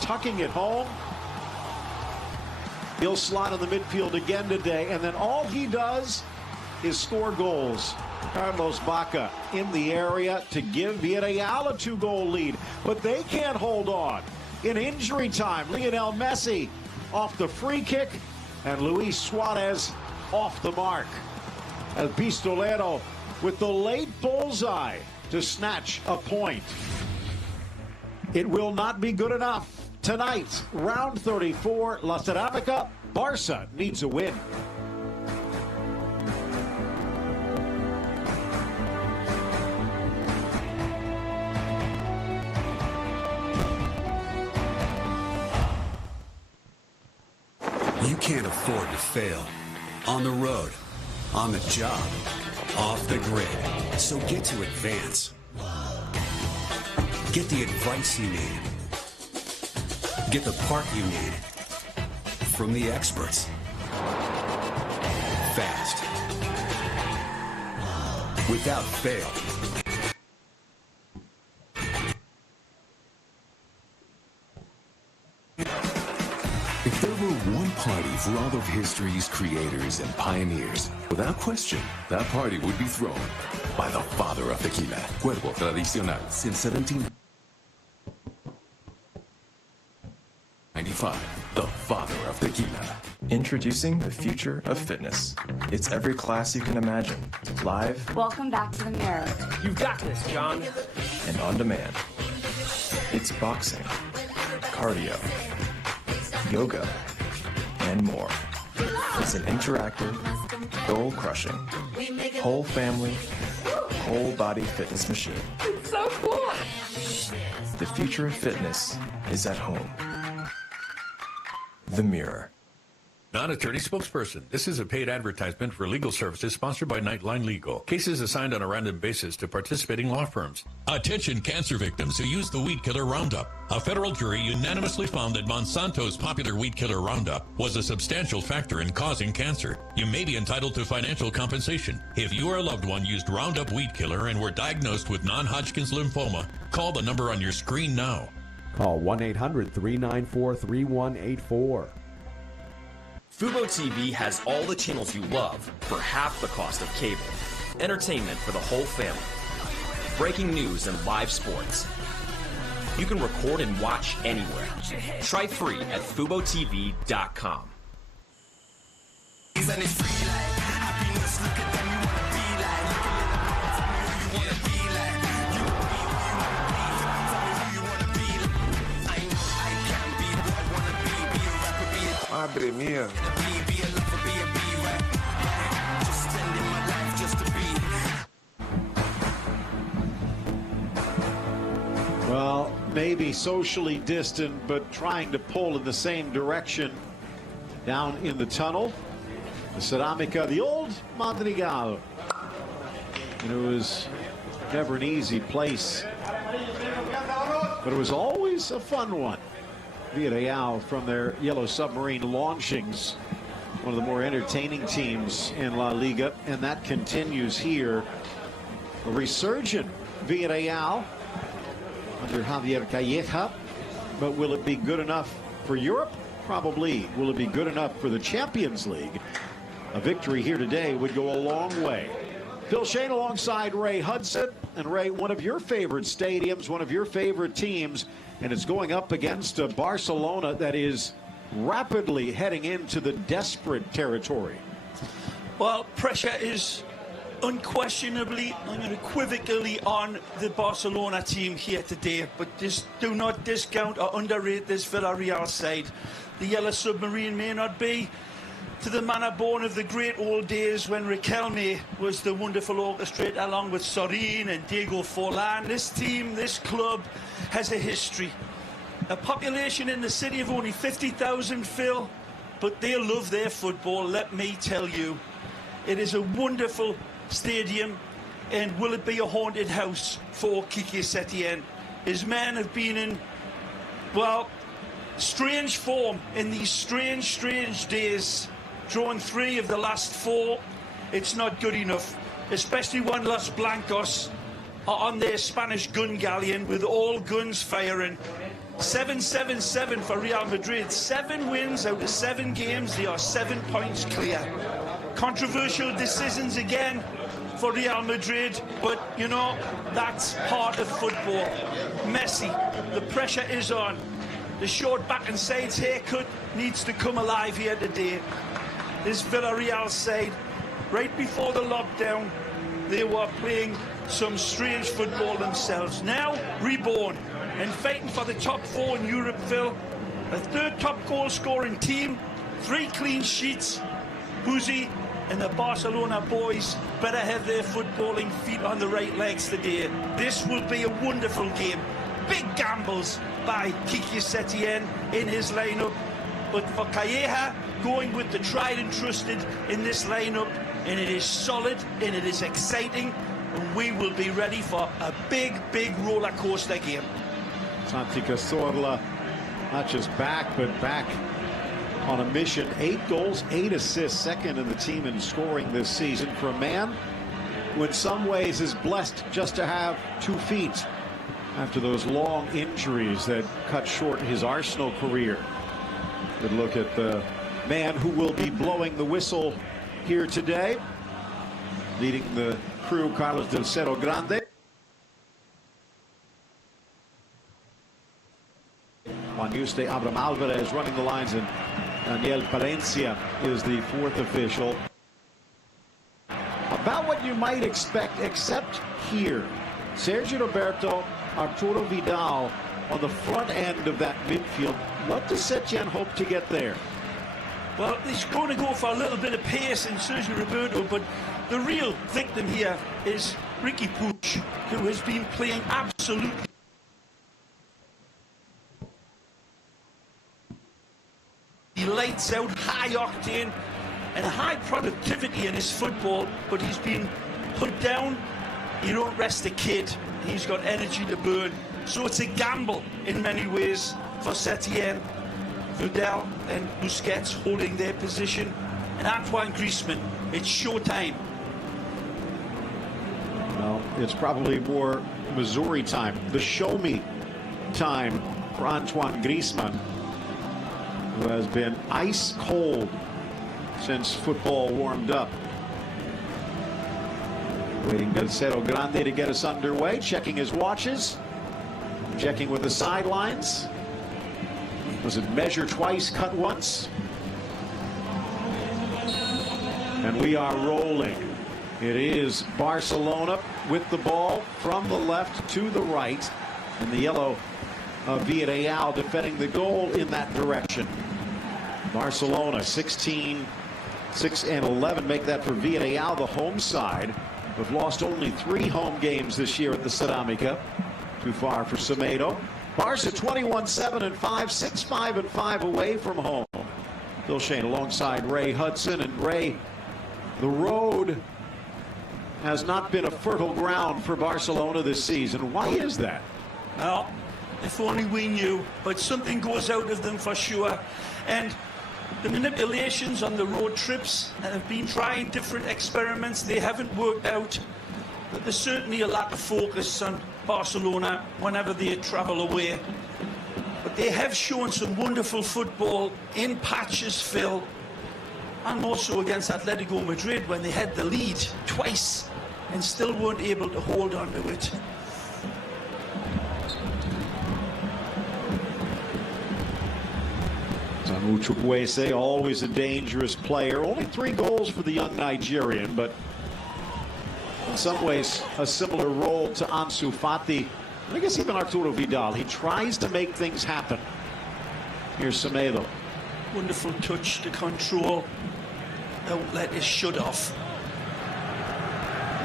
tucking it home. He'll slot in the midfield again today, and then all he does is score goals. Carlos Baca in the area to give Villarreal a 2-goal lead, but they can't hold on. In injury time, Lionel Messi off the free kick, and Luis Suarez off the mark. El Pistolero with the late bullseye to snatch a point. It will not be good enough. Tonight, round 34, La Ceramica, Barca needs a win. You can't afford to fail. On the road, on the job, off the grid. So get to Advance. Get the advice you need. Get the part you need. From the experts. Fast. Without fail. If there were one party for all of history's creators and pioneers, without question, that party would be thrown by the father of tequila. Cuervo Tradicional since 1795. The father of tequila. Introducing the future of fitness. It's every class you can imagine. Live. Welcome back to the Mirror. You've got this, John. And on demand. It's boxing, cardio, yoga, and more. It's an interactive, goal-crushing, whole family, whole body fitness machine. It's so cool. The future of fitness is at home. The Mirror. Non-attorney spokesperson. This is a paid advertisement for legal services sponsored by Nightline Legal. Cases assigned on a random basis to participating law firms. Attention cancer victims who use the weed killer Roundup. A federal jury unanimously found that Monsanto's popular weed killer Roundup was a substantial factor in causing cancer. You may be entitled to financial compensation. If you or a loved one used Roundup weed killer and were diagnosed with non-Hodgkin's lymphoma, call the number on your screen now. Call 1-800-394-3184. Fubo TV has all the channels you love for half the cost of cable. Entertainment for the whole family. Breaking news and live sports. You can record and watch anywhere. Try free at FuboTV.com. Madre mía. Well, maybe socially distant, but trying to pull in the same direction down in the tunnel. The Ceramica, the old Madrigal. And it was never an easy place, but it was always a fun one. Villarreal from their Yellow Submarine launchings, one of the more entertaining teams in La Liga, and that continues here. A resurgent Villarreal under Javier Calleja, but will it be good enough for Europe? Probably. Will it be good enough for the Champions League? A victory here today would go a long way. Phil Shane alongside Ray Hudson. And Ray, one of your favorite stadiums, one of your favorite teams, and it's going up against a Barcelona that is rapidly heading into the desperate territory. Well, pressure is unquestionably and unequivocally on the Barcelona team here today, but just do not discount or underrate this Villarreal side. The Yellow Submarine may not be to the manner born of the great old days when Riquelme was the wonderful orchestrator along with Sorin and Diego Forlan. This team, this club has a history. A population in the city of only 50,000, Phil, but they love their football, let me tell you. It is a wonderful stadium, and will it be a haunted house for Quique Setien? His men have been in, well, strange form in these strange days. Drawn 3 of the last 4. It's not good enough, especially when Los Blancos are on their Spanish gun galleon with all guns firing. 7-7-7 for Real Madrid. 7 wins out of 7 games. They are 7 points clear. Controversial decisions again for Real Madrid, but you know, that's part of football. Messi, the pressure is on. The short back and sides haircut needs to come alive here today. This Villarreal side, right before the lockdown, they were playing some strange football themselves. Now, reborn and fighting for the top 4 in Europe, Phil. A 3rd top goal-scoring team, 3 clean sheets. Buzi and the Barcelona boys better have their footballing feet on the right legs today. This will be a wonderful game. Big gambles by Kiki Setien in his lineup. But for Calleja, going with the tried and trusted in this lineup, and it is solid and it is exciting, and we will be ready for a big, big roller coaster game. Santi Cazorla, not just back, but back on a mission. 8 goals, 8 assists, second in the team in scoring this season for a man who in some ways is blessed just to have 2 feet after those long injuries that cut short his Arsenal career. Good look at the man who will be blowing the whistle here today, leading the crew, Carlos del Cerro Grande. Juan Yuste, Abraham Alvarez running the lines, and Daniel Palencia is the 4th official. About what you might expect, except here. Sergio Roberto, Arturo Vidal on the front end of that midfield. What does Setien hope to get there? Well, he's going to go for a little bit of pace in Sergio Roberto, but the real victim here is Ricky Puig, who has been playing absolutely lights out, high octane and high productivity in his football, but he's been put down. You don't rest a kid. He's got energy to burn. So it's a gamble in many ways for Setien. Vidal and Busquets holding their position, and Antoine Griezmann. It's showtime. Well, it's probably more Missouri time, the show me time for Antoine Griezmann, who has been ice cold since football warmed up. Waiting Del Cerro Grande to get us underway, checking his watches, checking with the sidelines. Was it measure twice, cut once? And we are rolling. It is Barcelona with the ball from the left to the right, and the yellow of Villarreal defending the goal in that direction. Barcelona 16, 6 and 11 make that for Villarreal, the home side. We've lost only 3 home games this year at the Ceramica. Too far for Semedo. Barca 21-7 and 5, 6-5 and 5 away from home. Bill Shane alongside Ray Hudson, and Ray, the road has not been a fertile ground for Barcelona this season. Why is that? Well, if only we knew, but something goes out of them for sure. And the manipulations on the road trips have been trying different experiments. They haven't worked out. But there's certainly a lack of focus on Barcelona whenever they travel away. But they have shown some wonderful football in patches, Phil, and also against Atletico Madrid when they had the lead twice and still weren't able to hold on to it. Samu Chukwueze, always a dangerous player. Only 3 goals for the young Nigerian, but in some ways a similar role to Ansu Fati. I guess even Arturo Vidal. He tries to make things happen. Here's Semedo. Wonderful touch to control. Outlet is shut off.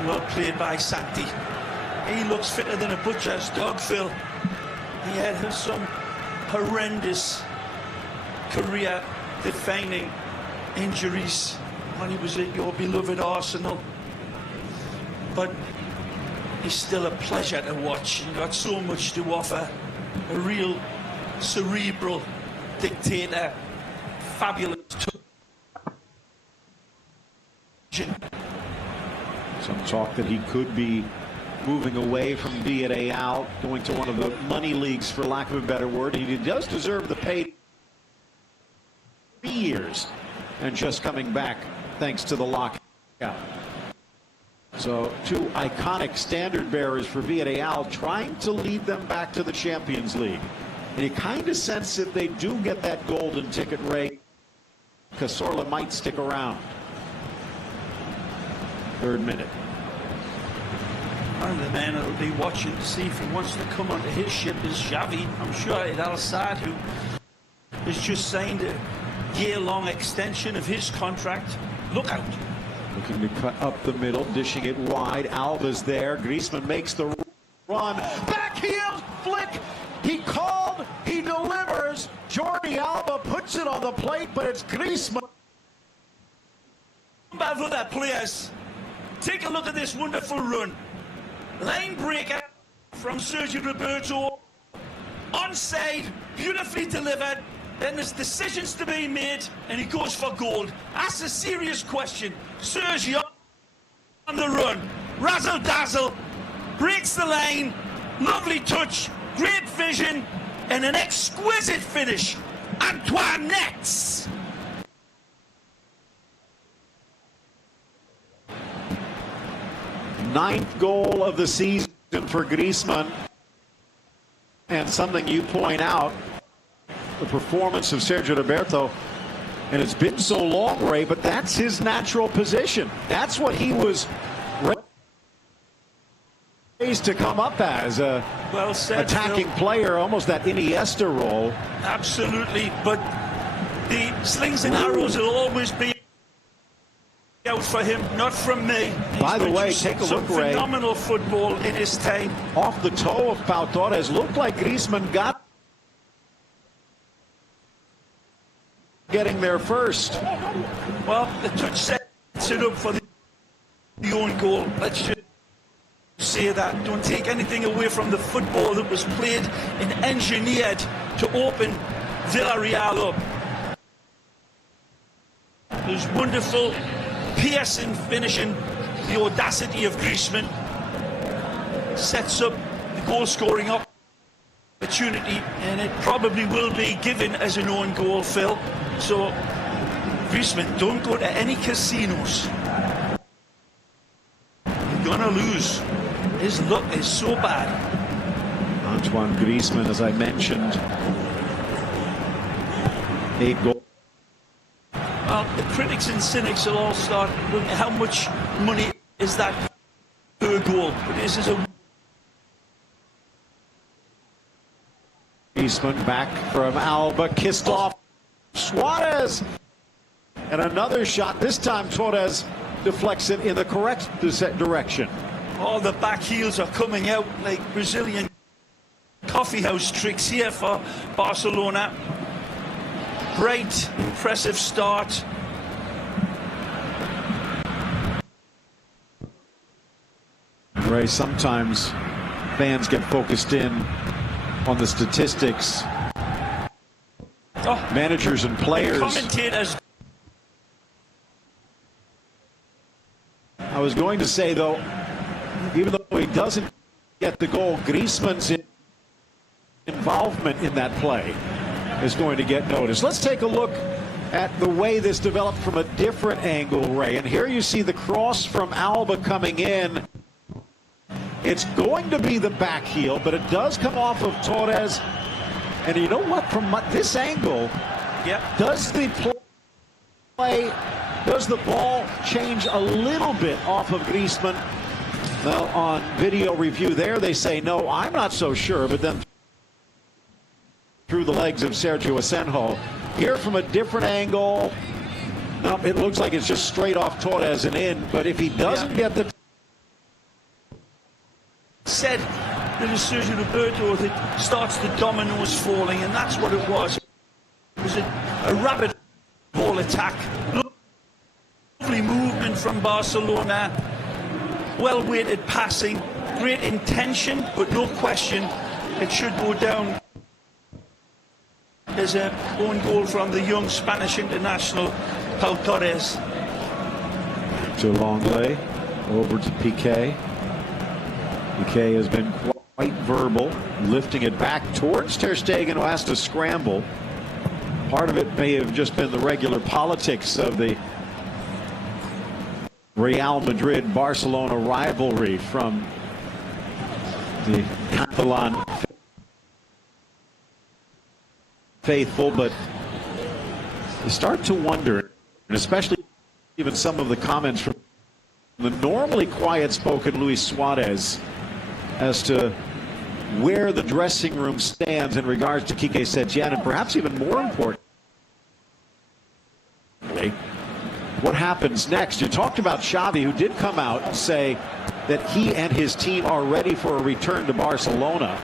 Well played by Santi. He looks fitter than a butcher's dog, Phil. He had some horrendous career-defining injuries when he was at your beloved Arsenal. But he's still a pleasure to watch. He's got so much to offer. A real cerebral dictator. Fabulous. Some talk that he could be moving away from Villarreal, going to one of the money leagues, for lack of a better word. He does deserve the pay. 3 years, and just coming back thanks to the lockout. So 2 iconic standard bearers for Villarreal, trying to lead them back to the Champions League. And you kind of sense if they do get that golden ticket, Ray, Cazorla might stick around. 3rd minute. One of the men that'll be watching to see if he wants to come onto his ship is Xavi. I'm sure it's Al-Assad, who has just signed a year-long extension of his contract. Look out. Looking to cut up the middle, dishing it wide. Alba's there. Griezmann makes the run. Backheel flick. He called. He delivers. Jordi Alba puts it on the plate, but it's Griezmann. Bad for that, players. Take a look at this wonderful run. Line breaker from Sergio Roberto. Onside, beautifully delivered. Then there's decisions to be made, and he goes for goal. That's a serious question. Sergio on the run. Razzle dazzle. Breaks the line. Lovely touch. Great vision. And an exquisite finish. Antoine Nets. Ninth goal of the season for Griezmann. And something you point out, the performance of Sergio Roberto, and it's been so long, Ray, but that's his natural position. That's what he was raised to come up as, a well said, attacking Phil. Player, almost that Iniesta role. Absolutely, but the slings and arrows will always be out for him, not from me. By the way, take a look, Ray. Phenomenal football in his time. Off the toe of Pau Torres, looked like Griezmann got getting there first. Well, the touch sets it up for the own goal. Let's just say that. Don't take anything away from the football that was played and engineered to open Villarreal up. There's wonderful piercing finishing, the audacity of Griezmann sets up the goal-scoring opportunity, and it probably will be given as an own goal, Phil. So, Griezmann, don't go to any casinos. You're gonna lose. His luck is so bad. Antoine Griezmann, as I mentioned, 8 goals. Well, the critics and cynics will all start looking at how much money is that per goal. But this is a Griezmann back from Alba, kissed off Suarez, and another shot. This time Torres deflects it in the correct direction. all the back heels are coming out like Brazilian coffeehouse tricks here for Barcelona. Great, impressive start. Ray, sometimes fans get focused in on the statistics. Managers and players. Commentators. I was going to say, though, even though he doesn't get the goal, Griezmann's involvement in that play is going to get noticed. Let's take a look at the way this developed from a different angle, Ray. And here you see the cross from Alba coming in. It's going to be the back heel, but it does come off of Torres. And you know what? From this angle, does the ball change a little bit off of Griezmann? Well, on video review there, they say no. I'm not so sure, but then through the legs of Sergio Asenjo. Here from a different angle, no, it looks like it's just straight off Torres and in. But if he doesn't get the said that it's Sergio Roberto that starts the dominoes falling, and that's what it was. It was a rapid ball attack. Lovely movement from Barcelona. Well-weighted passing. Great intention, but no question it should go down as an own goal from the young Spanish international, Pau Torres. To Longley, over to Piqué. Piqué has been quite verbal, lifting it back towards Ter Stegen, who has to scramble. Part of it may have just been the regular politics of the Real Madrid-Barcelona rivalry from the Catalan faithful, but you start to wonder, and especially even some of the comments from the normally quiet-spoken Luis Suarez, as to where the dressing room stands in regards to Quique Setien, and perhaps even more importantly, what happens next. You talked about Xavi, who did come out and say that he and his team are ready for a return to Barcelona.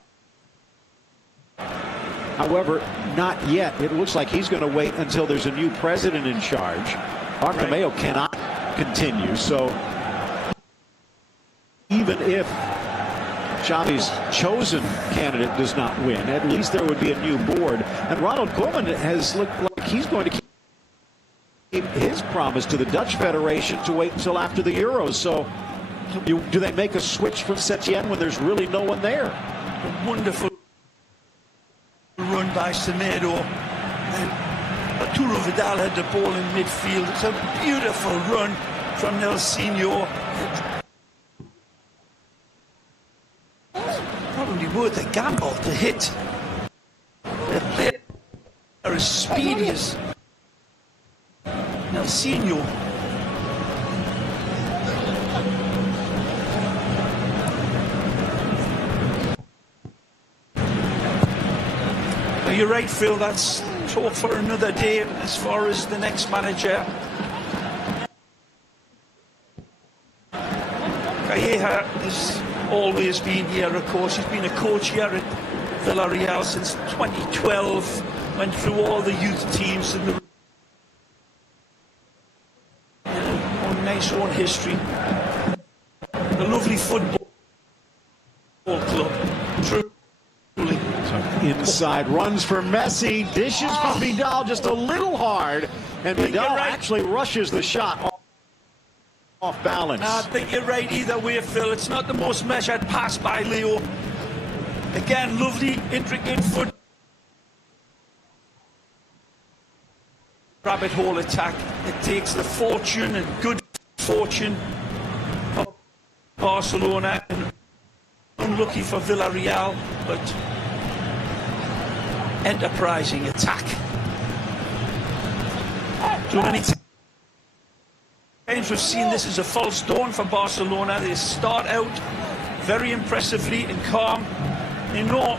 However, not yet. It looks like he's going to wait until there's a new president in charge. Bartomeu cannot continue, so even if Xavi's chosen candidate does not win, at least there would be a new board. And Ronald Koeman has looked like he's going to keep his promise to the Dutch Federation to wait until after the Euros. So do they make a switch from Setien when there's really no one there? A wonderful run by Semedo, and Arturo Vidal had the ball in midfield. It's a beautiful run from Nelsinho. Probably worth a gamble to hit. They're as speedy as Nelsinho. You're right, Phil, that's talk for another day as far as the next manager. Calleja has always been here, of course. He's been a coach here at Villarreal since 2012. Went through all the youth teams in the nice own history. A lovely football club. Truly. Inside runs for Messi, dishes from Vidal just a little hard, and Vidal actually rushes the shot off balance. I think you're right either way, Phil. It's not the most measured pass by Leo. Again, lovely, intricate foot. Rabbit hole attack. It takes the fortune and good fortune of Barcelona, and unlucky for Villarreal, but enterprising attack. Too many times we've seen this as a false dawn for Barcelona. They start out very impressively and calm. They know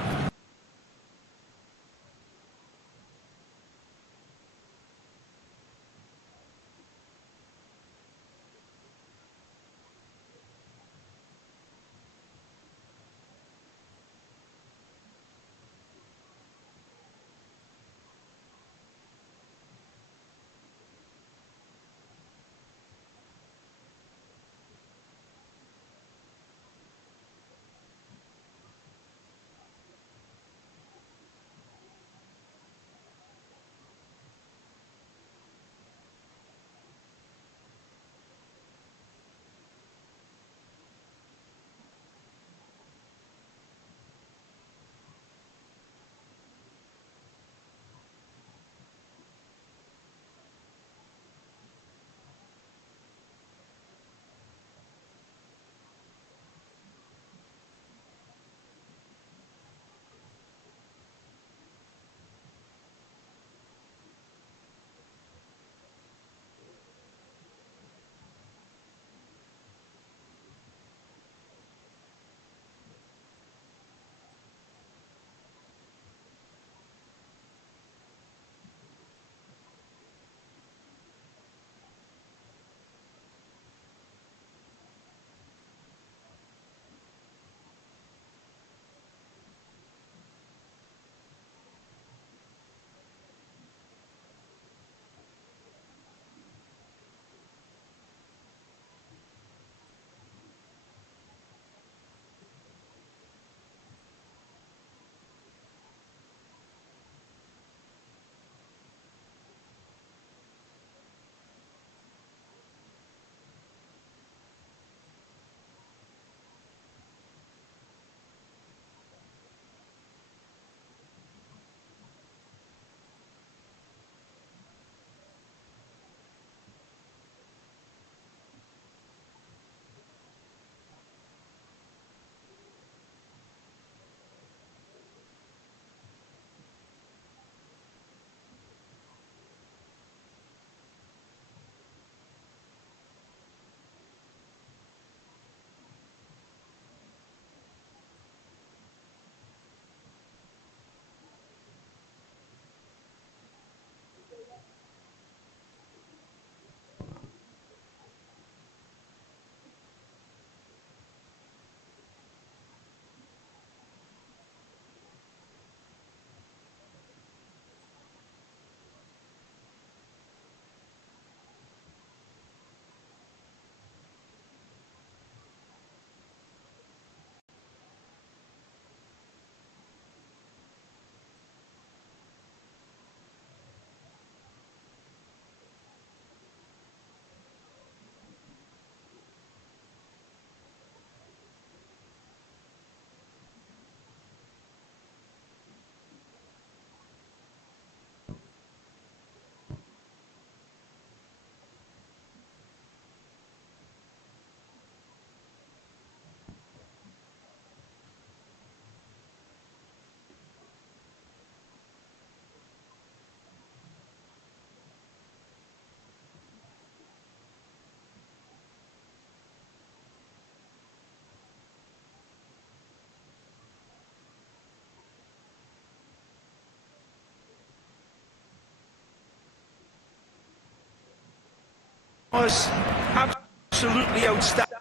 was absolutely outstanding,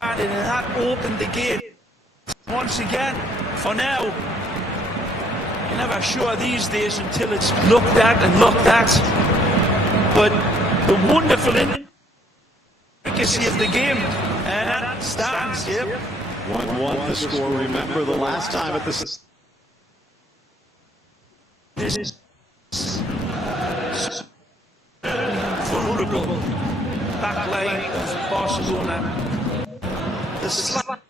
and that opened the gate once again. For now, you're never sure these days until it's looked at and looked at. But the wonderful intricacy of the game, and that stands. Yep. 1-1 the score. Remember the last time at the... This is vulnerable back line of Barcelona. The slap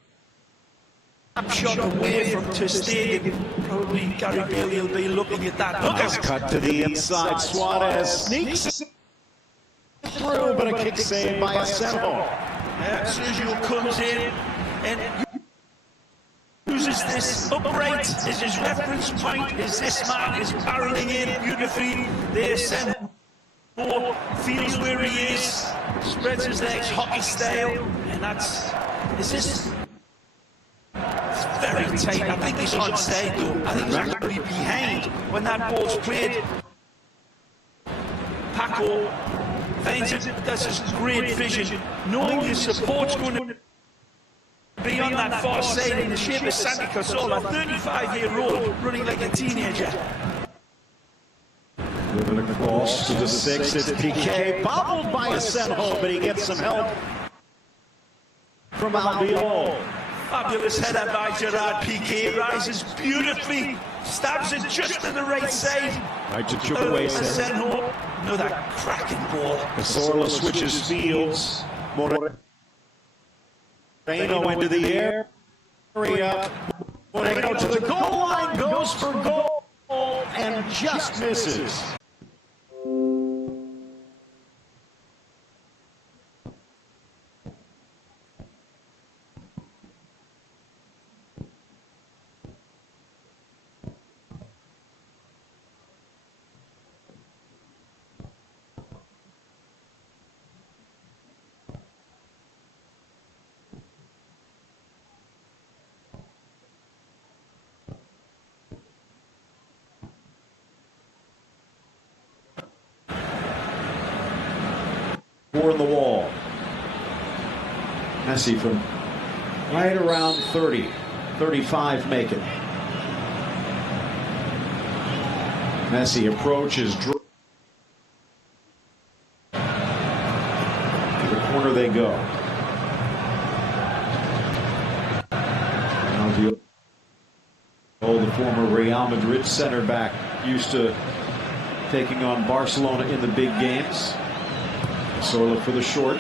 shot away from Ter Stegen. Probably Gary Bailey will be looking at that. Look at Cut to the inside. Suarez sneaks through, but a kick saved by Asenjo. Sergio comes in and uses this upright as his reference point, as this man is barreling in beautifully. There's Asenjo, feels where he is, spreads his legs hockey style, and is this very tight. I think he's onside though. I think he's actually behind when that ball's played. Paco finds it, does his great vision, knowing his support's going to be on that far side in the shape of Santi Cazorla, 35-year-old running like a teenager. Moving across to the 6, it's Piqué, bobbled by Asenjo, but he gets some help from Albiol. Fabulous header by Gerard Piqué, rises beautifully, stabs it just to the right side. Right to Chukwueze. Another cracking ball. Cazorla switches fields. Moreno into the area. Moreno to the goal line, goes for goal, and just misses. Four in the wall. Messi from right around 30, 35 make it. Messi approaches. To the corner they go. Now the former Real Madrid center back, used to taking on Barcelona in the big games. Cazorla for the short.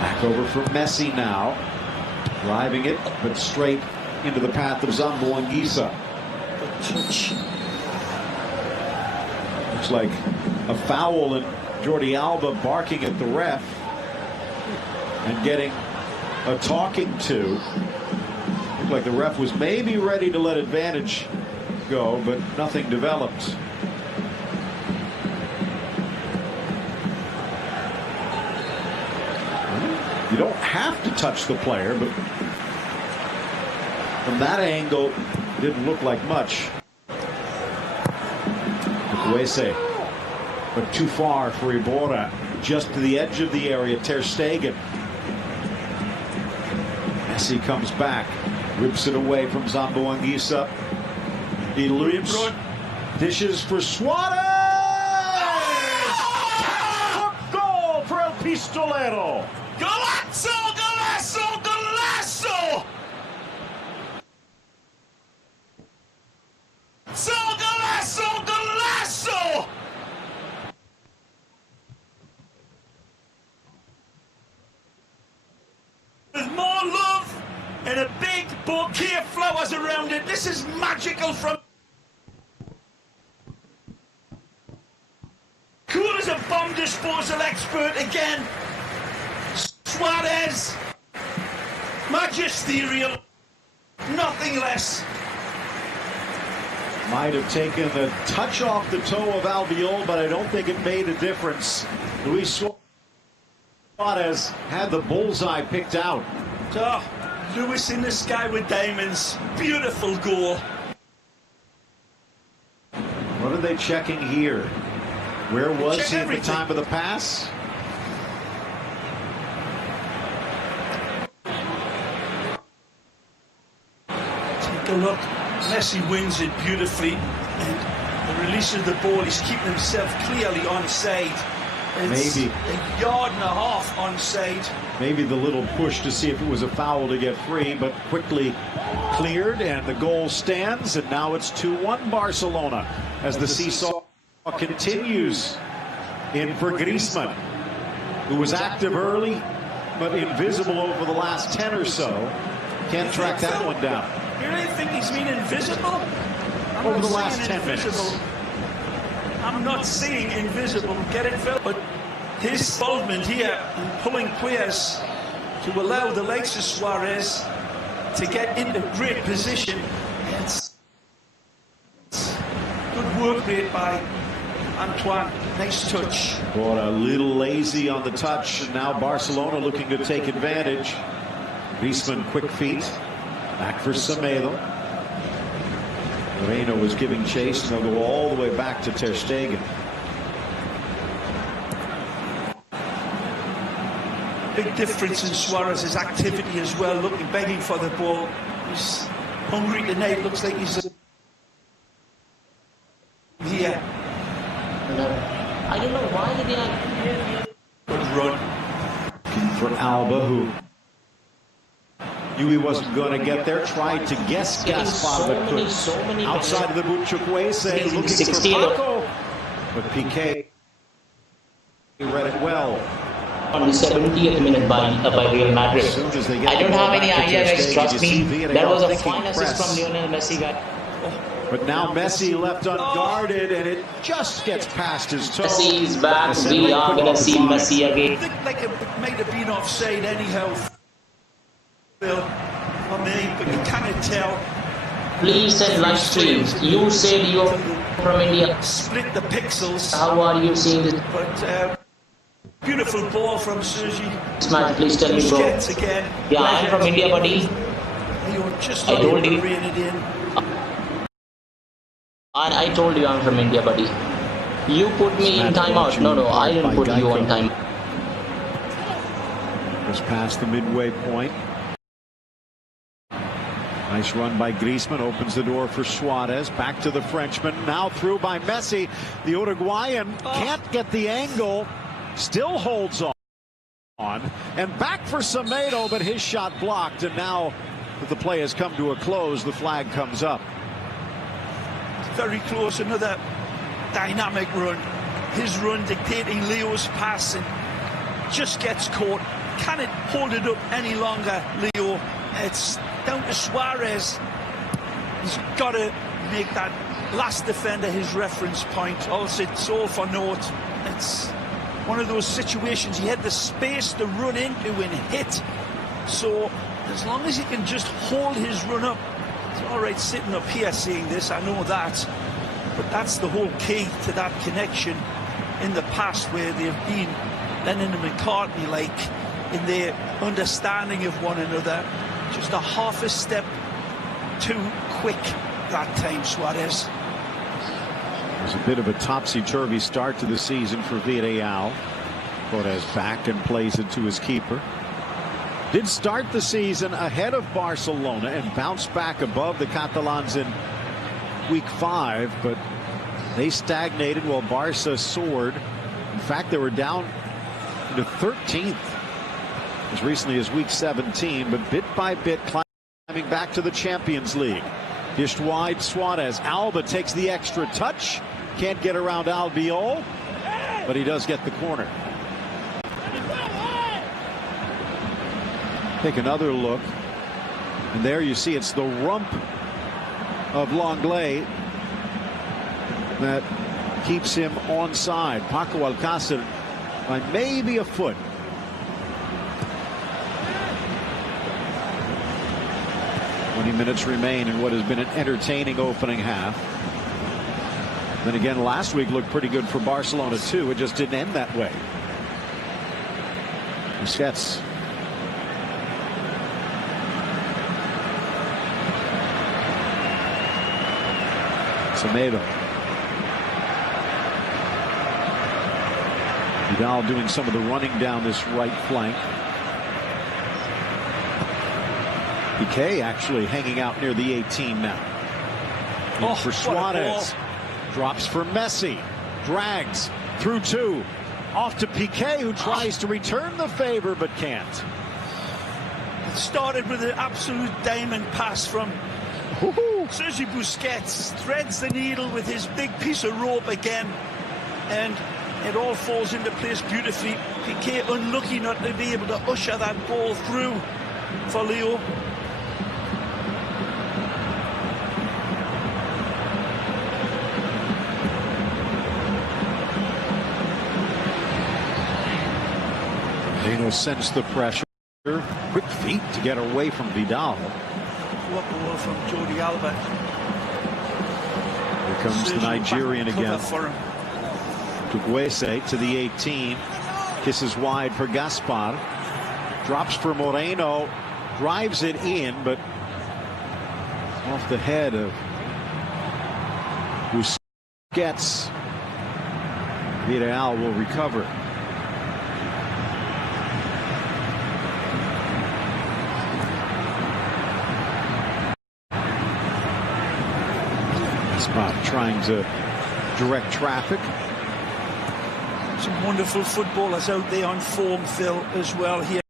Back over for Messi now. Driving it, but straight into the path of Zamboanguissa. Looks like a foul, and Jordi Alba barking at the ref and getting a talking to. Looked like the ref was maybe ready to let advantage go, but nothing developed. You don't have to touch the player, but from that angle, it didn't look like much. Chukwueze, but too far for Iborra, just to the edge of the area. Ter Stegen. Messi comes back, rips it away from Zamboanguissa. He loops, dishes for Suarez. Goal for El Pistolero. Golazo! Golazo! Golazo! So golazo! Golazo! With more love and a big bouquet of flowers around it. This is magical from... Cool as a bomb disposal expert again. Suarez, magisterial, nothing less. Might have taken the touch off the toe of Albiol, but I don't think it made a difference. Luis Suarez had the bullseye picked out. Oh, Lewis in the sky with diamonds. Beautiful goal. What are they checking here? Where was he at the time of the pass? Take a look. Messi wins it beautifully, and the release of the ball, he's keeping himself clearly onside. It's Maybe a yard and a half onside. Maybe the little push to see if it was a foul to get free, but quickly cleared, and the goal stands, and now it's 2-1 Barcelona as the seesaw continues in for Griezmann, who was active early but invisible over the last 10 or so. Can't track that one down. You really think he's been invisible? Over the last 10 minutes. I'm not seeing invisible. Get it, Phil? But his involvement here in pulling players to allow the likes of Suarez to get into great position. It's good work rate by Antoine. Nice touch. But a little lazy on the touch, and now Barcelona looking to take advantage. Griezmann, quick feet. Back for Semedo. Moreno was giving chase, and they'll go all the way back to Ter Stegen. Big difference in Suarez's activity as well, looking, begging for the ball. He's hungry tonight, looks like he's here. I don't know why they are. Good run. Looking for Alba, who knew he wasn't going to get there, tried to guess Gaspar, but could. Outside of the Buchukwese, looking for Paco, but Piqué read it well. On the 70th minute by Real Madrid. I don't have any idea, guys. Trust me. That was a fine assist from Lionel Messi, guy. But now Messi left unguarded, and it just gets past his toe. Messi is back. We are going to see Messi again. I think like it might have been offside anyhow, Phil, for me, but you cannot tell. Please send live streams. You said you're from India. Split the pixels. How are you seeing this? But beautiful ball from Sergi. Smash, please tell me, bro. Again. Yeah, I'm from India, buddy. You're just I told you. rein it in. I told you I'm from India, buddy. You put me in timeout. No, I didn't put you on time. Just past the midway point. Nice run by Griezmann, opens the door for Suarez. Back to the Frenchman, now through by Messi. The Uruguayan can't get the angle, still holds on. And back for Semedo, but his shot blocked. And now that the play has come to a close, the flag comes up. Very close, another dynamic run. His run dictating Leo's pass, and just gets caught. Can it hold it up any longer, Leo? It's down to Suarez. He's got to make that last defender his reference point. Also, it's all for naught. It's one of those situations he had the space to run into and hit. So as long as he can just hold his run up, it's all right sitting up here seeing this, I know that. But that's the whole key to that connection in the past, where they've been Lennon and McCartney-like in their understanding of one another. Just a half a step too quick that time, Suarez. It was a bit of a topsy-turvy start to the season for Villarreal. Suarez back and plays it to his keeper. Did start the season ahead of Barcelona and bounced back above the Catalans in week 5, but they stagnated while Barca soared. In fact, they were down to 13th as recently as week 17, but bit by bit climbing back to the Champions League. Dished wide, Suarez. Alba takes the extra touch. Can't get around Albiol, but he does get the corner. Take another look, and there you see it's the rump of Longley that keeps him onside. Paco Alcácer by maybe a foot. Minutes remain in what has been an entertaining opening half. Then again, last week looked pretty good for Barcelona too. It just didn't end that way. Busquets. Semedo. Vidal doing some of the running down this right flank. Piqué actually hanging out near the 18 now. In for Suarez. Drops for Messi. Drags through two. Off to Piqué, who tries to return the favor but can't. It started with an absolute diamond pass from Sergi Busquets. Threads the needle with his big piece of rope again. And it all falls into place beautifully. Piqué unlucky not to be able to usher that ball through for Leo. Moreno sensed the pressure. Quick feet to get away from Vidal. What ball from Jordi Alba. Here comes the Nigerian again. Chukwueze to the 18. Kisses wide for Gaspar. Drops for Moreno. Drives it in, but off the head of Busquets. Villarreal will recover. Trying to direct traffic. Some wonderful footballers out there on form, Phil, as well here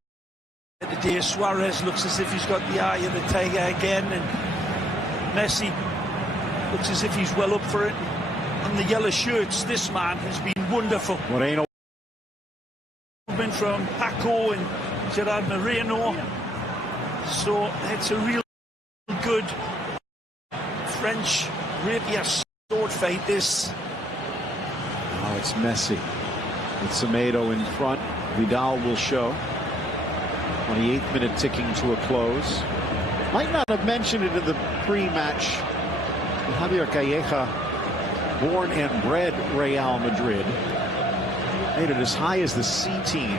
today. Suarez looks as if he's got the eye of the tiger again, and Messi looks as if he's well up for it. And the yellow shirts, this man has been wonderful. Moreno. Movement from Paco and Gerard Moreno. So it's a real good French rapier sword fight, this. Now it's Messi with Semedo in front. Vidal will show. 28th minute ticking to a close. Might not have mentioned it in the pre-match. Javier Calleja, born and bred Real Madrid, made it as high as the C team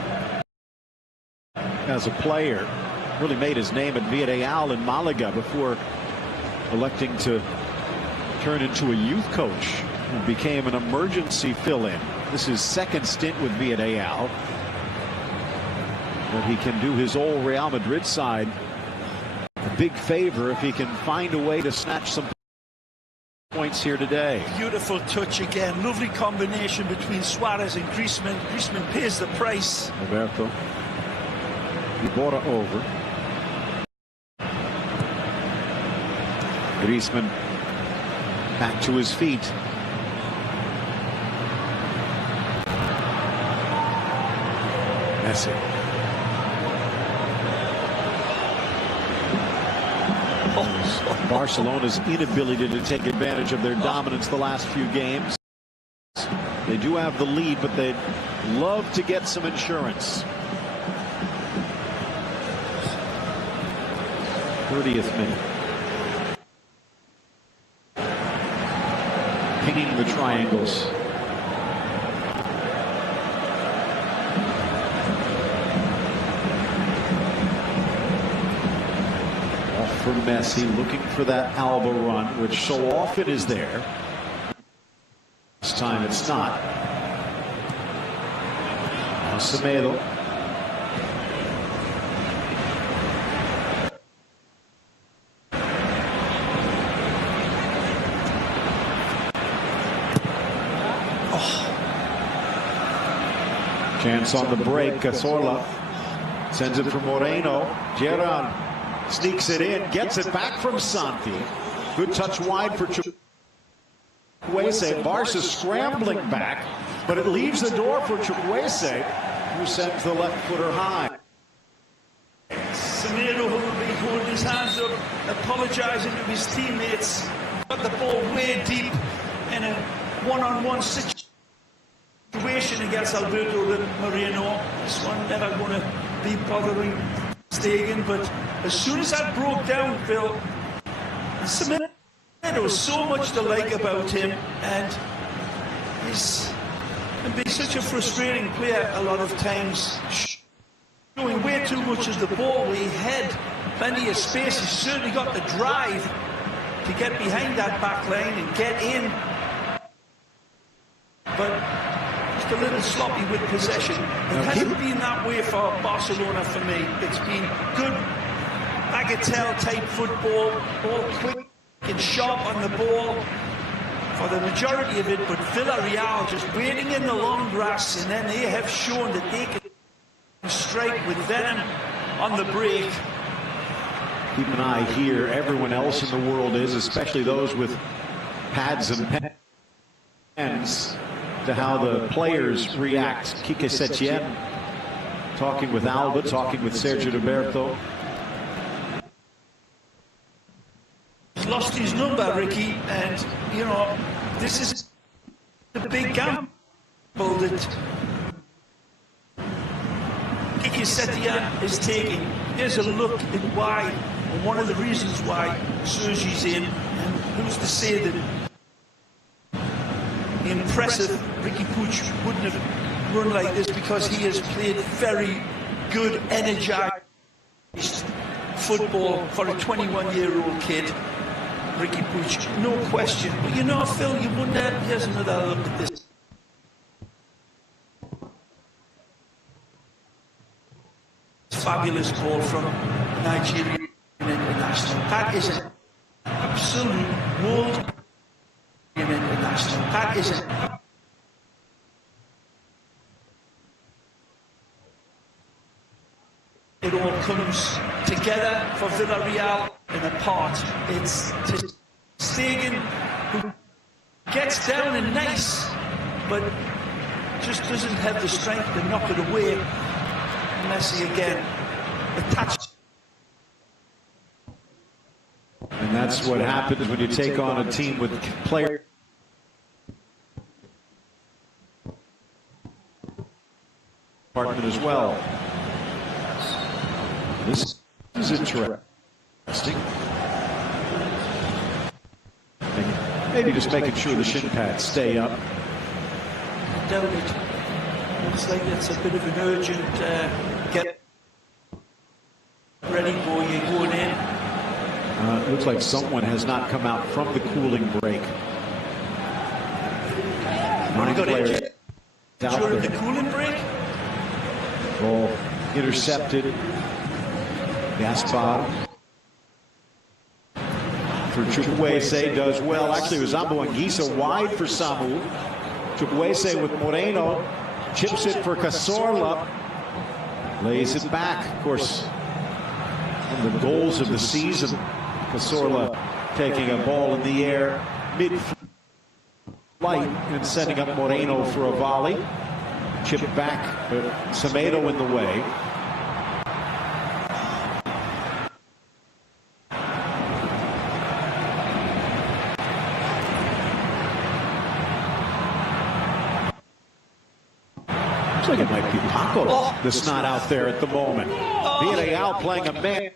as a player. Really made his name at Villarreal in Malaga before electing to turn into a youth coach who became an emergency fill-in. This is his second stint with Villarreal. But he can do his old Real Madrid side a big favor if he can find a way to snatch some points here today. Beautiful touch again. Lovely combination between Suarez and Griezmann. Griezmann pays the price. Roberto. Iborra over. Griezmann back to his feet. Messi. Barcelona's inability to take advantage of their dominance the last few games. They do have the lead, but they'd love to get some insurance. 30th minute. Pinging the triangles. Off for Messi, looking for that Alba run, which so often is there. This time it's not. Now Semedo. Chance on the break. Cazorla sends it for Moreno. Gerard sneaks it in, gets it back from Santi. Good touch wide for Chukwueze. Barca scrambling back, but it leaves the door for Chukwueze, who sends the left footer high. Semedo, who will be holding his hands up, apologising to his teammates. Got the ball way deep in a one-on-one situation against Alberto Moreno. This one never going to be bothering Stegen, but as soon as that broke down, Phil, Semedo, so much to like about him, and he's can be such a frustrating player a lot of times, showing way too much of the ball. He had plenty of space. He's certainly got the drive to get behind that back line and get in, but looked a little sloppy with possession. It hasn't been that way for Barcelona for me. It's been good bagatelle-type football, all quick and sharp on the ball for the majority of it, but Villarreal just waiting in the long grass, and then they have shown that they can strike with venom on the break. Keep an eye here. Everyone else in the world is, especially those with pads and pens, to how the players react. Quique Setien talking with Alba, talking with Sergio Roberto. He's lost his number, Ricky, and, you know, this is the big gamble that Quique Setien is taking. Here's a look at why, and one of the reasons why Sergi's in, and who's to say that the impressive Ricky Puig wouldn't have run like this, because he has played very good, energized football for a 21-year-old kid. Ricky Puig, no question. But you know, Phil, you wonder, here's another look at this. Fabulous ball from Nigerian international. That is an absolute world international. That is an it all comes together for Villarreal and apart. It's Stegen who gets down and nice, but just doesn't have the strength to knock it away. Messi again, attached. And that's what happens when you take on a team with players. Department as well. This is interesting. Maybe just making sure the shin pads stay up. Doubt it. Looks like it's a bit of an urgent get ready for you going in. It looks like someone has not come out from the cooling break. Nine players during the cooling break. Ball intercepted. Gaspar for Chukwueze does well. Actually, it was Ambo Anguissa wide for Samu. Chukwueze with Moreno. Chips it for Cazorla. Lays it back. Of course, one of the goals of the season. Cazorla taking a ball in the air mid-flight and setting up Moreno for a volley. Chip back, but Semedo in the way. Looks like it might be Paco that's not out there at the moment. Villarreal playing a man.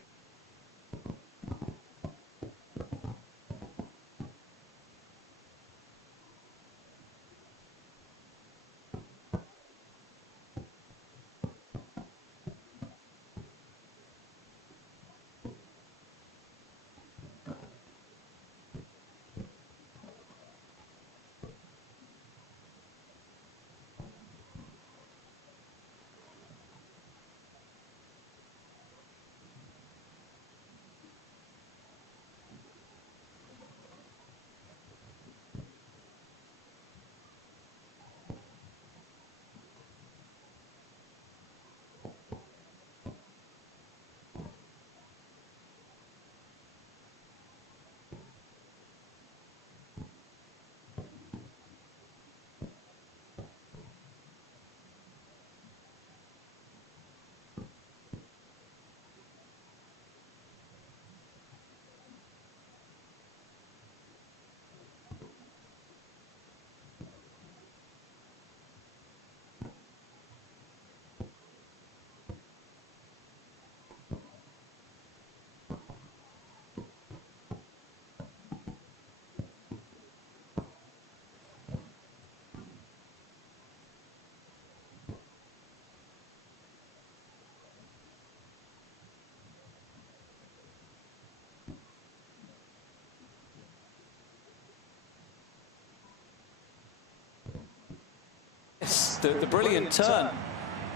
missed the brilliant turn.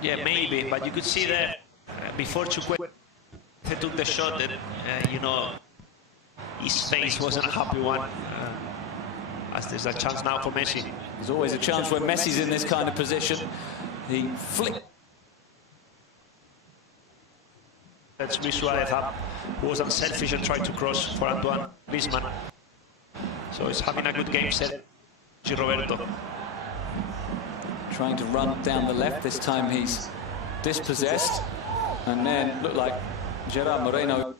Yeah, maybe, but you could see that before Chukwueze took the shot that, you know, his face wasn't a happy one. As there's a chance now for Messi. There's always a chance when Messi's in this kind of position. He flicked. Let's Luis Suarez up, who was unselfish and tried to cross for Antoine Griezmann. So he's having a good game, Sergio Roberto. Trying to run down the left. This time he's dispossessed. And then looked like Gerard Moreno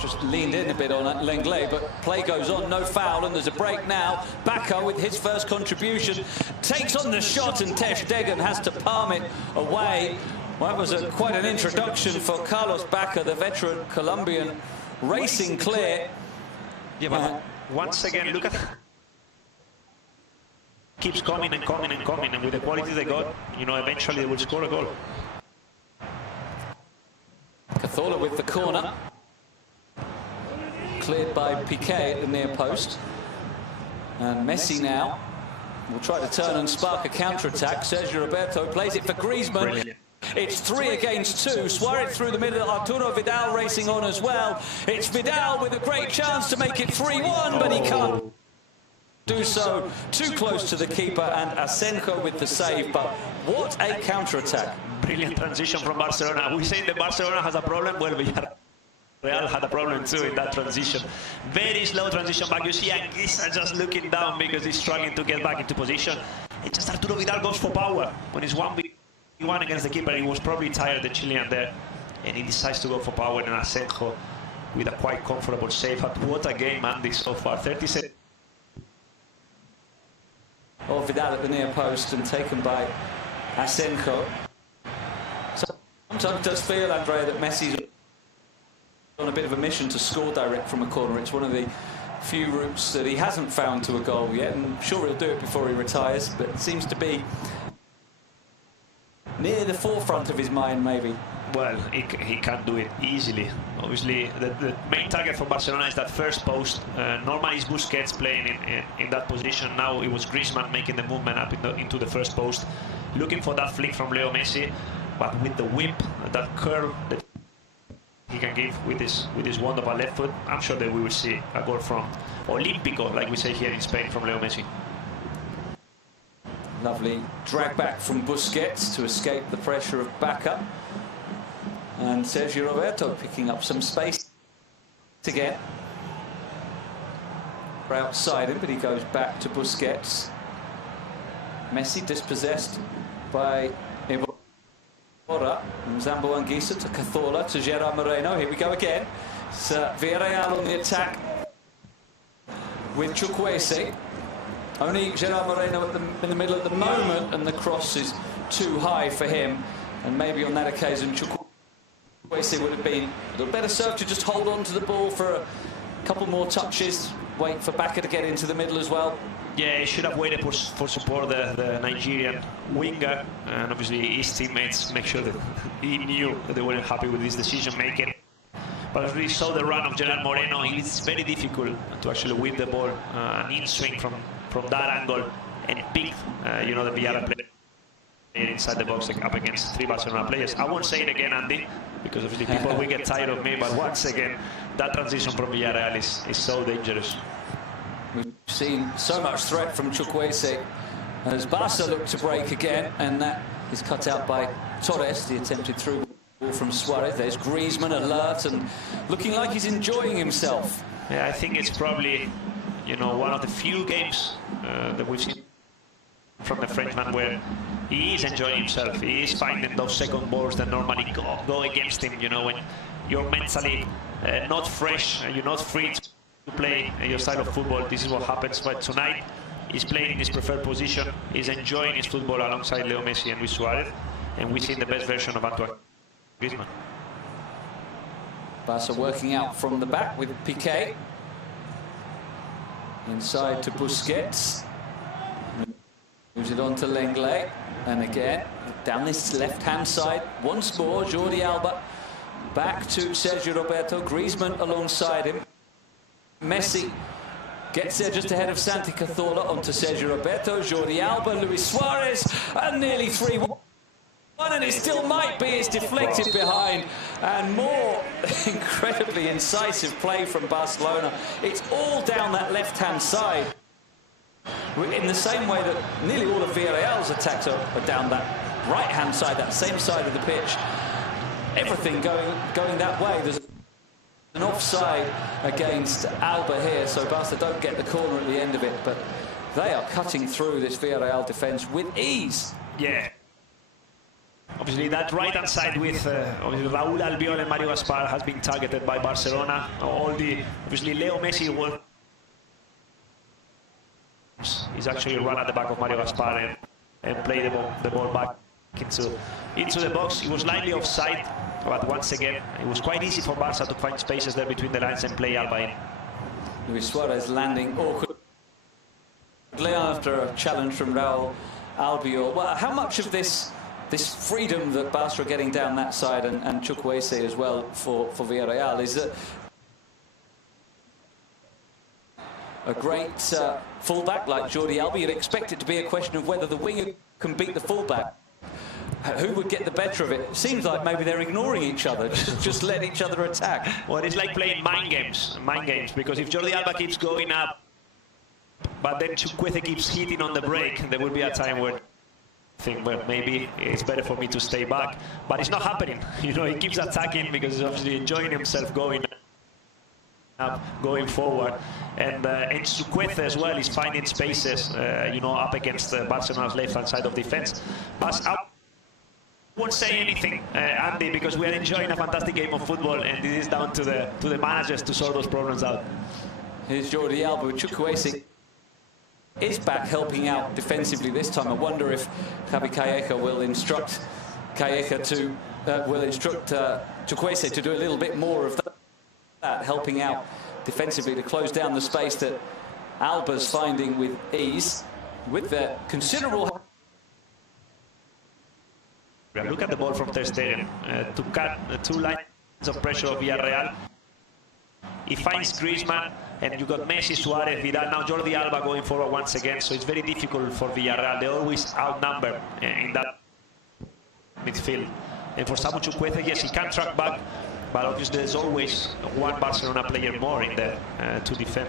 just leaned in a bit on Lenglet, but play goes on, no foul, and there's a break now. Bacca with his first contribution takes on the shot, and Ter Stegen has to palm it away. Well, that was quite an introduction for Carlos Bacca, the veteran Colombian, racing clear. Yeah, but once again, look at keeps coming and coming and coming, and with the quality they got, you know, eventually they will score a goal. Cazorla with the corner. Cleared by Piqué at the near post. And Messi now will try to turn and spark a counter-attack. Sergio Roberto plays it for Griezmann. Brilliant. It's 3 against 2. Suarez through the middle. Arturo Vidal racing on as well. It's Vidal with a great chance to make it 3-1, but he can't do so. Too close to the keeper, and Asenjo with the save. But what a counter-attack. Brilliant transition from Barcelona. We say that Barcelona has a problem. Well, Villarreal had a problem too in that transition. Very slow transition back. You see Anguissa just looking down because he's struggling to get back into position. And just Arturo Vidal goes for power. When he's 1v1 against the keeper, he was probably tired, the Chilean there. And he decides to go for power, and Asenjo with a quite comfortable save. But what a game, Andy, so far. 37. Oh, Vidal at the near post and taken by Asenjo. Sometimes it does feel, Andrea, that Messi's on a bit of a mission to score direct from a corner. It's one of the few routes that he hasn't found to a goal yet, and I'm sure he'll do it before he retires, but it seems to be near the forefront of his mind, maybe. Well, he can do it easily. Obviously, the main target for Barcelona is that first post. Normally it's Busquets playing in that position. Now it was Griezmann making the movement up into the first post, looking for that flick from Leo Messi, but with the whip, that curve that he can give with his wonderful left foot, I'm sure that we will see a goal from Olímpico, like we say here in Spain, from Leo Messi. Lovely drag back from Busquets to escape the pressure of Bacca. And Sergio Roberto picking up some space again. We're outside him, but he goes back to Busquets. Messi dispossessed by Iborra. Zambo Anguissa to Cazorla to Gerard Moreno. Here we go again. It's Villarreal on the attack with Chukwueze. Only Gerard Moreno in the middle at the moment, and the cross is too high for him. And maybe on that occasion, Chukwueze would have been a little better served to just hold on to the ball for a couple more touches, wait for Bacca to get into the middle as well. Yeah, he should have waited for support, the Nigerian winger, and obviously his teammates make sure that he knew that they weren't happy with his decision making. But as we saw the run of Gerard Moreno, it's very difficult to actually whip the ball, an in-swing from that angle, and pick, you know, the Villarreal player inside the box up against 3 Barcelona players. I won't say it again, Andy, because obviously people will get tired of me, but once again, that transition from Villarreal is so dangerous. We've seen so much threat from Chukwueze as Barca look to break again, and that is cut out by Torres, the attempted through ball from Suarez. There's Griezmann alert and looking like he's enjoying himself. Yeah, I think it's probably, you know, one of the few games that we've seen from the Frenchman where he is enjoying himself. He is finding those second balls that normally go against him, you know, when you're mentally not fresh and you're not free to play your style of football. This is what happens. But tonight he's playing in his preferred position. He's enjoying his football alongside Leo Messi and Luis Suarez, and we've seen the best version of Antoine Griezmann. Barca working out from the back with Piqué. Inside to Busquets. Moves it on to Lenglet. And again, down this left-hand side. Once more, Jordi Alba. Back to Sergio Roberto. Griezmann alongside him. Messi Gets there just ahead of Santi Cazorla, onto Sergio Roberto, Jordi Alba, Luis Suarez, and nearly 3-1. And it still might be. It's deflected behind, and more incredibly incisive play from Barcelona. It's all down that left-hand side, in the same way that nearly all of Villarreal's attacks are down that right-hand side, that same side of the pitch. Everything going that way. There's an offside against Alba here, so Barca don't get the corner at the end of it, but they are cutting through this Villarreal defence with ease. Yeah. Obviously, that right-hand side with obviously Raúl Albiol and Mario Gaspar has been targeted by Barcelona. Obviously, Leo Messi he's actually run at the back of Mario Gaspar and play the ball back into the box. He was slightly offside, but once again, it was quite easy for Barca to find spaces there between the lines and play Alba in. Luis Suarez landing awkwardly after a challenge from Raúl Albiol. Well, how much of this freedom that Barca are getting down that side, and Chukwueze as well for Villarreal, is that a great fullback like Jordi Alba, you'd expect it to be a question of whether the winger can beat the fullback. Who would get the better of it? It seems like maybe they're ignoring each other, just let each other attack. Well, it's like playing mind games, because if Jordi Alba keeps going up, but then Chukwueze keeps hitting on the break, there will be a time where think, well, maybe it's better for me to stay back, but it's not happening. You know, he keeps attacking because he's obviously enjoying himself going up, going forward, and Chukwueze as well is finding spaces, you know, up against Barcelona's left-hand side of defense. But I won't say anything, Andy, because we are enjoying a fantastic game of football, and it is down to the managers to sort those problems out. Here's Jordi Alba with Chukwueze is back helping out defensively this time. I wonder if Javi Calleja will instruct Chukwueze to do a little bit more of that, helping out defensively to close down the space that Alba's finding with ease, with the considerable. Look at the ball from Ter Stegen to cut the two lines of pressure of Villarreal. He finds Griezmann, and you got Messi, Suarez, Vidal, now Jordi Alba going forward once again, so it's very difficult for Villarreal. They always outnumber in that midfield. And for Samu Chukwueze, yes, he can track back, but obviously there's always one Barcelona player more in there to defend.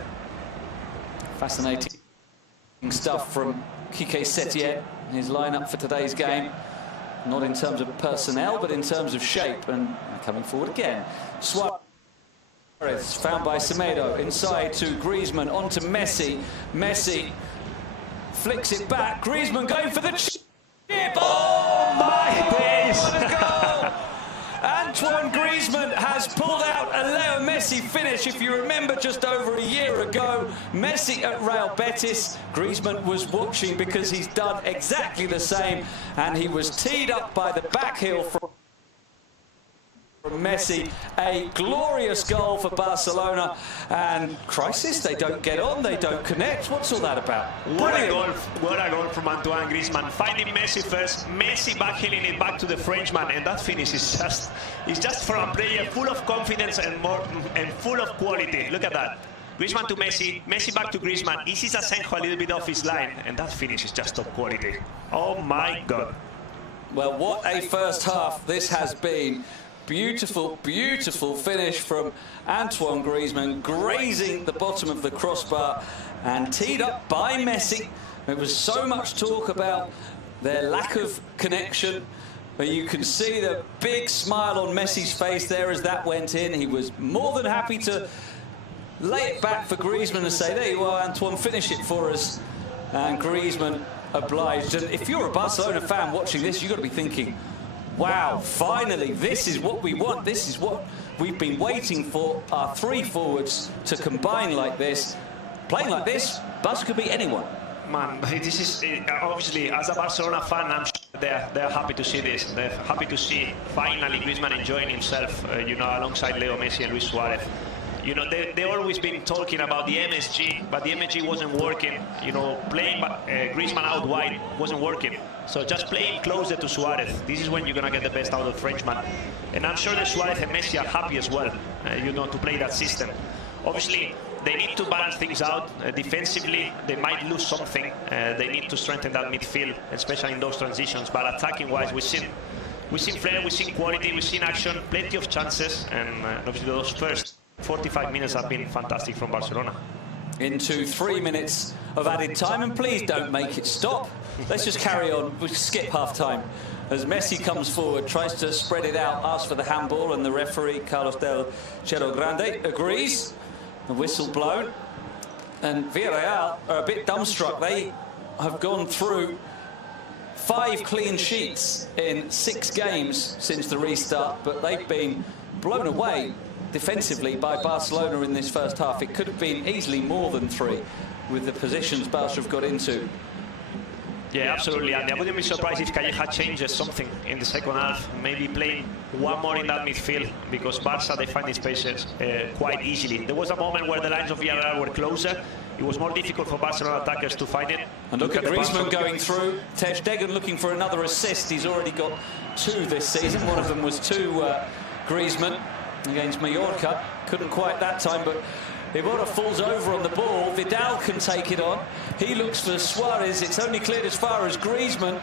Fascinating stuff from Quique Setien, his lineup for today's game. Not in terms of personnel, but in terms of shape, and coming forward again. Suarez found by Semedo, inside to Griezmann, onto Messi. Messi flicks it back. Griezmann going for the chip. Oh my days! What a goal! Antoine Griezmann has pulled out a Leo Messi finish. If you remember, just over a year ago, Messi at Real Betis, Griezmann was watching because he's done exactly the same, and he was teed up by the back heel from Messi. A glorious goal for Barcelona, and crisis, they don't get on, they don't connect. What's all that about? What a goal from Antoine Griezmann, finding Messi first, Messi backheeling it back to the Frenchman, and that finish is just from a player full of confidence and full of quality. Look at that. Griezmann to Messi, Messi back to Griezmann. He sees Asenjo a little bit off his line, and that finish is just top quality. Oh my God. Well, what a first half this has been. Beautiful, beautiful finish from Antoine Griezmann, grazing the bottom of the crossbar and teed up by Messi. There was so much talk about their lack of connection, but you can see the big smile on Messi's face there as that went in. He was more than happy to lay it back for Griezmann and say, there you are, Antoine, finish it for us. And Griezmann obliged. And if you're a Barcelona fan watching this, you've got to be thinking, wow, finally, this is what we want. This is what we've been waiting for. Our three forwards to combine like this. Playing like this, Barca could beat anyone. Man, this is obviously, as a Barcelona fan, I'm sure they're happy to see this. They're happy to see finally Griezmann enjoying himself, you know, alongside Leo Messi and Luis Suarez. You know, they've always been talking about the MSG, but the MSG wasn't working. You know, playing Griezmann out wide wasn't working. So just playing closer to Suarez, this is when you're going to get the best out of the Frenchman. And I'm sure that Suarez and Messi are happy as well, you know, to play that system. Obviously, they need to balance things out. Defensively, they might lose something. They need to strengthen that midfield, especially in those transitions. But attacking-wise, we've seen flair, we've seen quality, we've seen action, plenty of chances, and obviously those first 45 minutes have been fantastic from Barcelona. Into 3 minutes of added time, and please don't make it stop. Let's just carry on. We'll skip half-time. As Messi comes forward, tries to spread it out, asks for the handball, and the referee, Carlos del Cerro Grande, agrees. The whistle blown. And Villarreal are a bit dumbstruck. They have gone through 5 clean sheets in 6 games since the restart, but they've been blown away defensively by Barcelona in this first half. It could have been easily more than 3 with the positions Barca have got into. Yeah, absolutely. And I wouldn't be surprised if Calleja changes something in the second half, maybe playing one more in that midfield, because Barca, they find these spaces quite easily. There was a moment where the lines of Villarreal were closer. It was more difficult for Barcelona attackers to find it. And look at Griezmann going through. Ter Stegen looking for another assist. He's already got 2 this season. One of them was to Griezmann against Mallorca. Couldn't quite that time, but Iborra falls over on the ball. Vidal can take it on. He looks for Suarez. It's only cleared as far as Griezmann.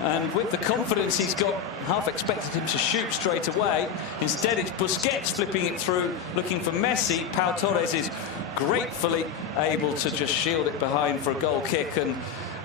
And with the confidence he's got, half expected him to shoot straight away. Instead, it's Busquets flipping it through, looking for Messi. Pau Torres is gratefully able to just shield it behind for a goal kick. And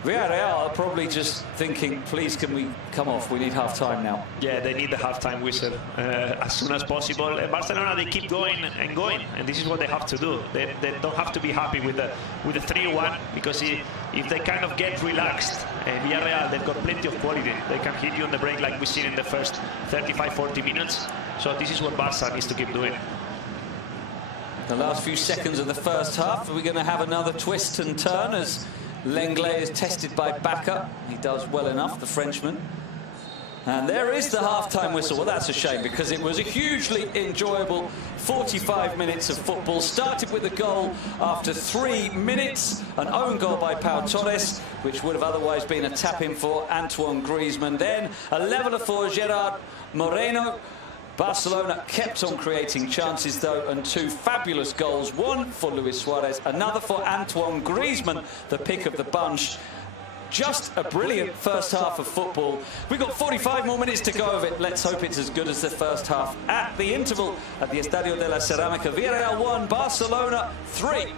Villarreal are probably just thinking, please, can we come off? We need half-time now. Yeah, they need the half-time whistle as soon as possible. Barcelona, they keep going and going, and this is what they have to do. They don't have to be happy with the 3-1, because if they kind of get relaxed, Villarreal, they've got plenty of quality. They can hit you on the break like we've seen in the first 35-40 minutes. So this is what Barca needs to keep doing. The last few seconds of the first half, we're going to have another twist and turn as Lenglet is tested by Bacca. He does well enough, the Frenchman. And there is the half-time whistle. Well, that's a shame, because it was a hugely enjoyable 45 minutes of football. Started with a goal after 3 minutes, an own goal by Pau Torres, which would have otherwise been a tap-in for Antoine Griezmann. Then a leveller for Gerard Moreno. Barcelona kept on creating chances, though, and 2 fabulous goals. One for Luis Suarez, another for Antoine Griezmann, the pick of the bunch. Just a brilliant first half of football. We've got 45 more minutes to go of it. Let's hope it's as good as the first half. At the interval at the Estadio de la Cerámica, Villarreal 1, Barcelona 3.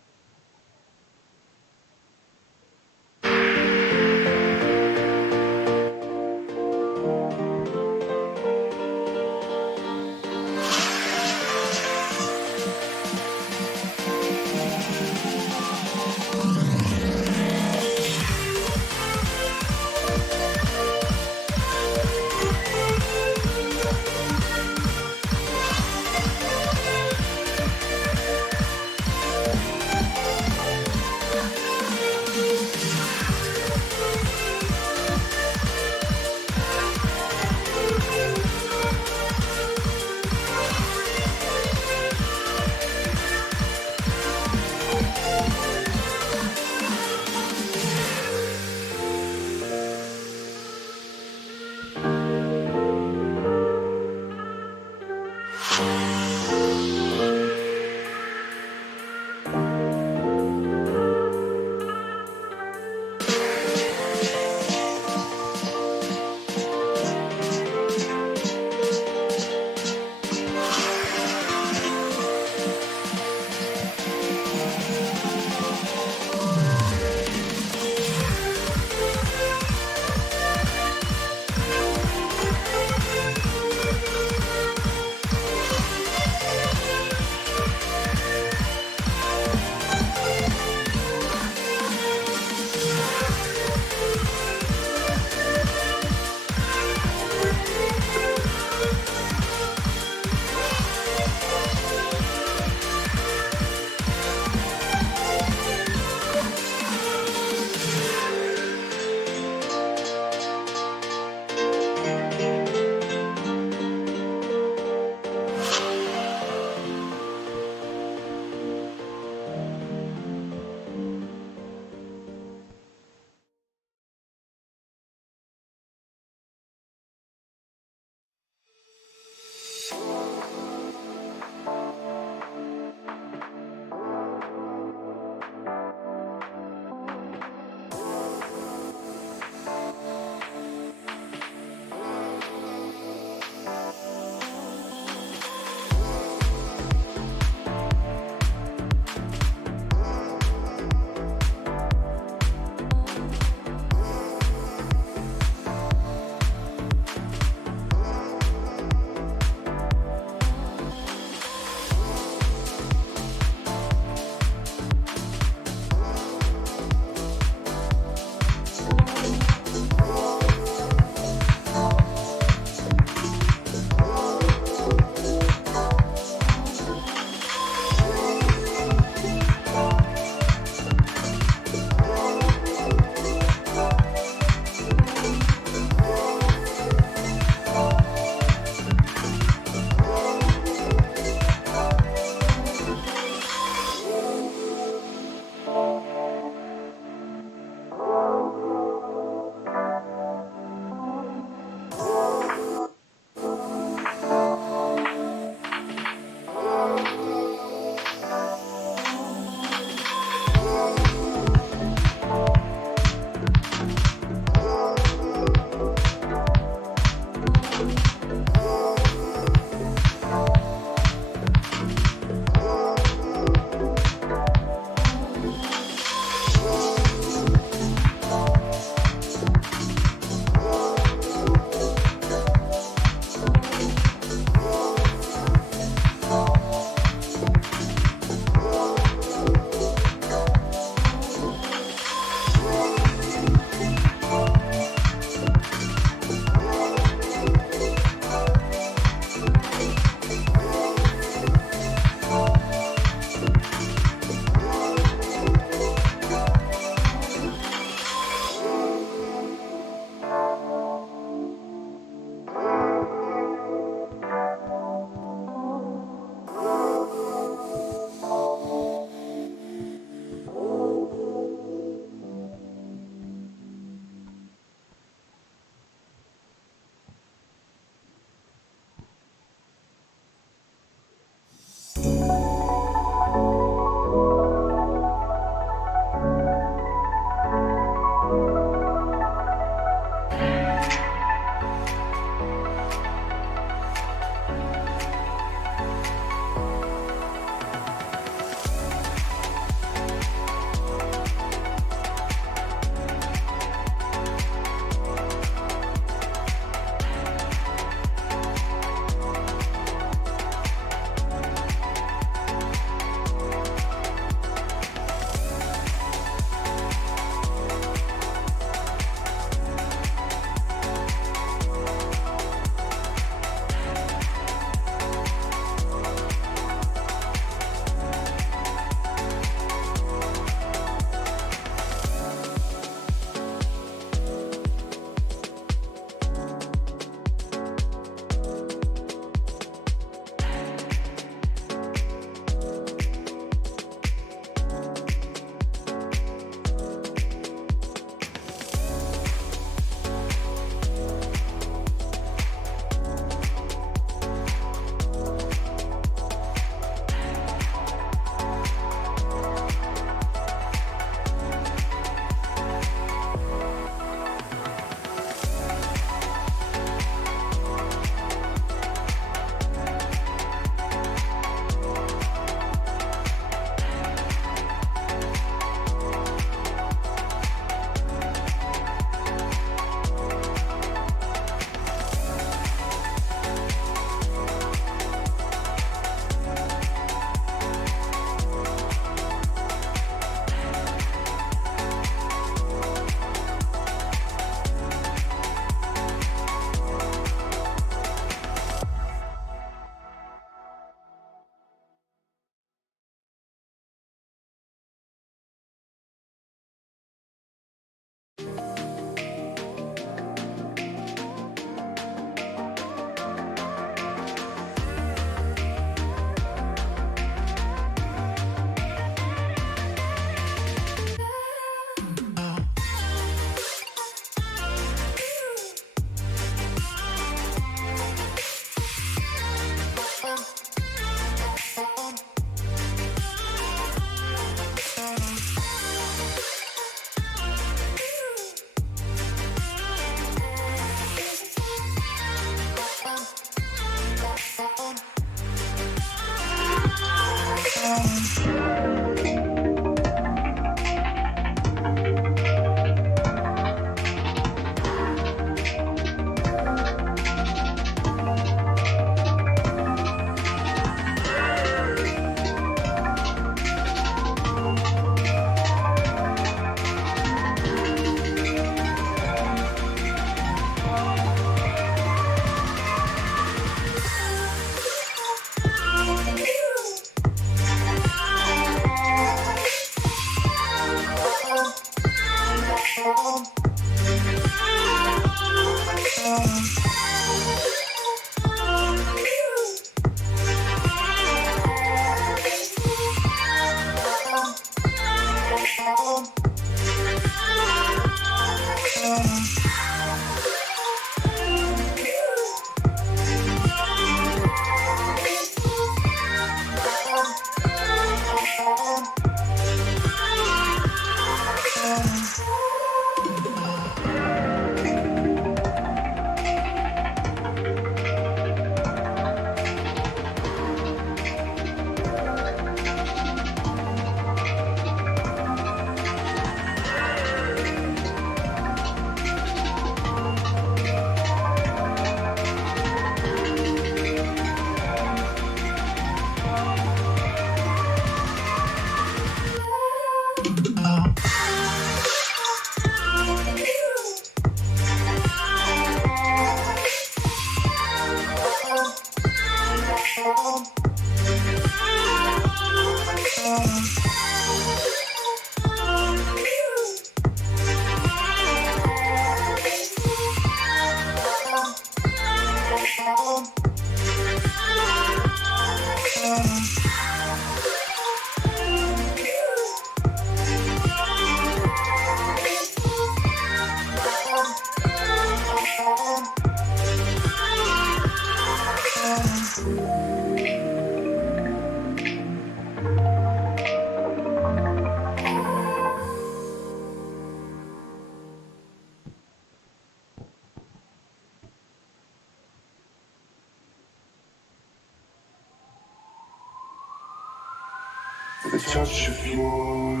The touch of yours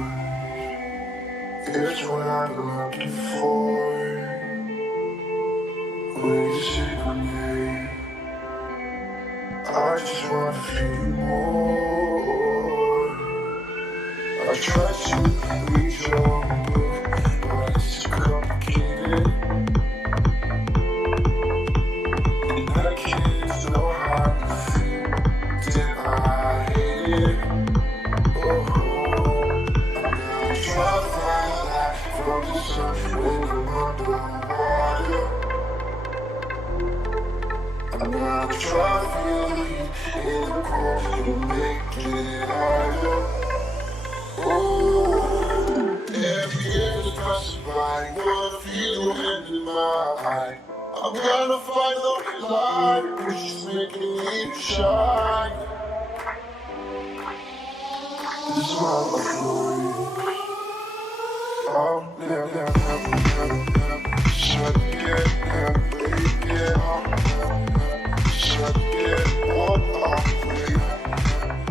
is what I'm looking for. When you say my name, I just wanna feel you more. I try to reach your book, but it's too complicated. And I can't know how you feel, then I hate it. From the sun when I'm underwater, I'm gonna try to feel the heat in the cold and make it higher. Oh, every year is passing by, I'm gonna feel your hand in my eye. I'm gonna find the light, which is making me shine. This is my life story. I'll never shut it and break it. I'll never shut it all off.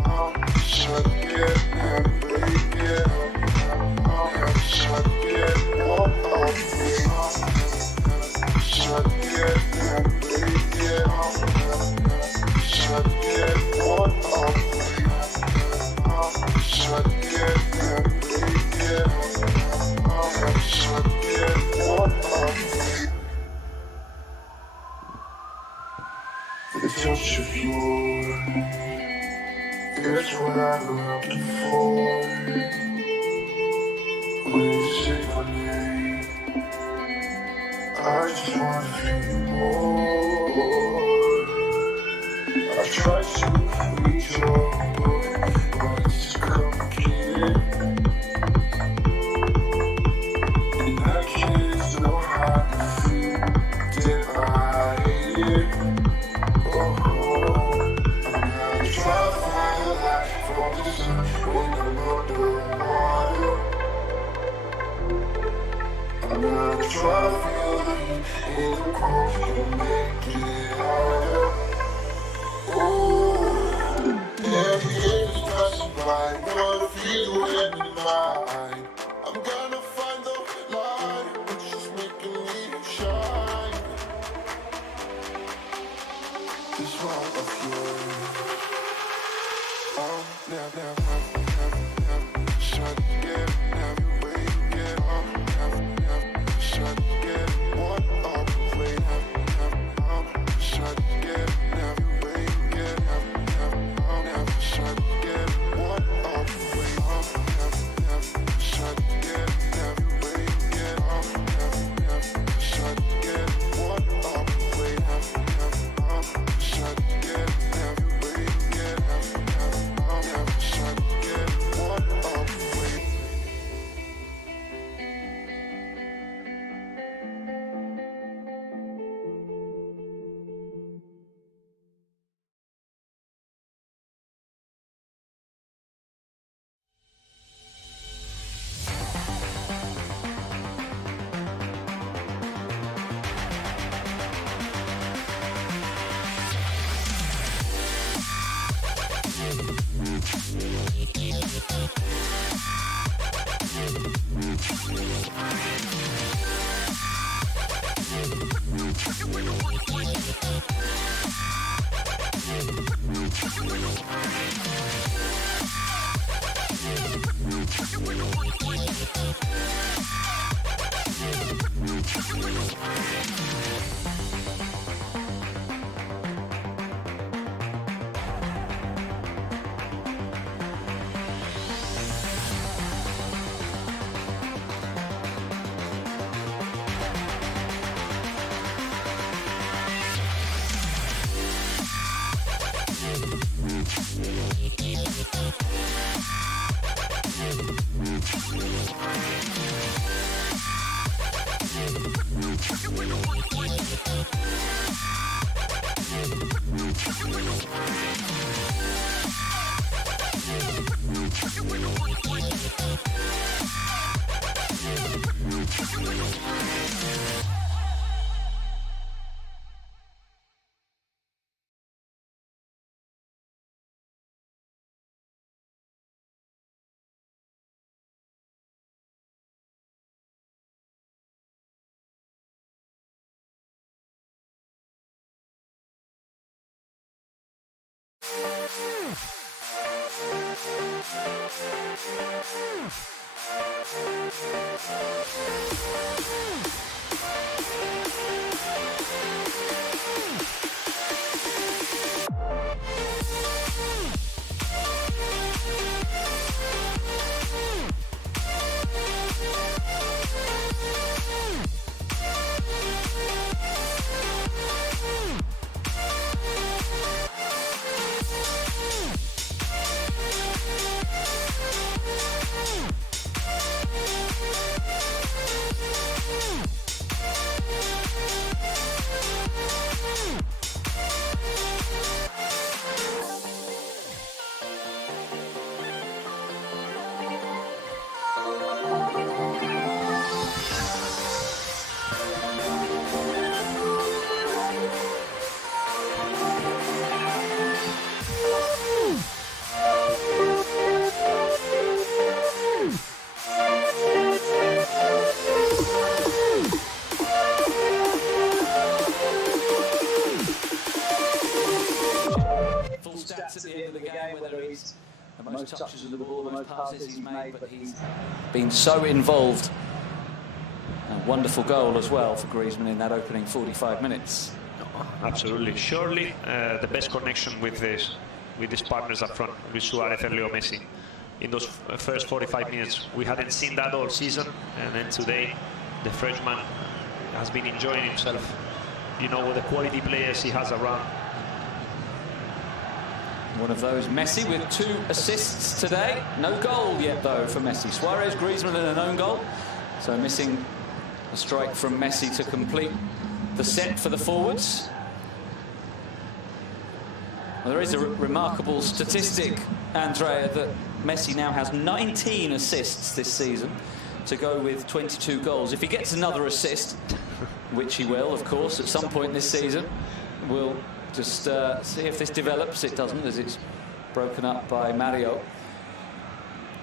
I'll shut it and break it. I'll never shut it all off. I'll shut it and break it. I'll never shut it all off. I'll shut it and break it. Shut anymore. I try to reach your book, but it's complicated. And I can't know how to feel divided. Oh, I'm gonna try to find a light from the sun when I'm underwater. I'm gonna try to feel the heat in the cold and make it harder. Yeah, it's passing by, but I feel the wind in my eye. I'm gonna find the light, which is making me shine. This heart of yours, never shut get, never wait, get up, never shut get, what up, wait, shut get, never wait, get up, never shut get, what up, wait, never shut get, never wait, get up, never shut get, what up, wait, never shut get, never wait, get up, never shut get, what up, wait. Stats at the end of the game, whether he's the most touches of the ball, the most passes he's made, but he's been so involved. A wonderful goal as well for Griezmann in that opening 45 minutes. Absolutely. Surely the best connection with these partners up front, with Suarez and Leo Messi. In those first 45 minutes, we hadn't seen that all season, and then today the Frenchman has been enjoying himself you know, with the quality players he has around. One of those, Messi, with 2 assists today. No goal yet, though, for Messi. Suarez, Griezmann, and an own goal. So missing a strike from Messi to complete the set for the forwards. Well, there is a remarkable statistic, Andrea, that Messi now has 19 assists this season to go with 22 goals. If he gets another assist, which he will, of course, at some point this season, we'll just see if this develops. It doesn't, as it's broken up by Mario.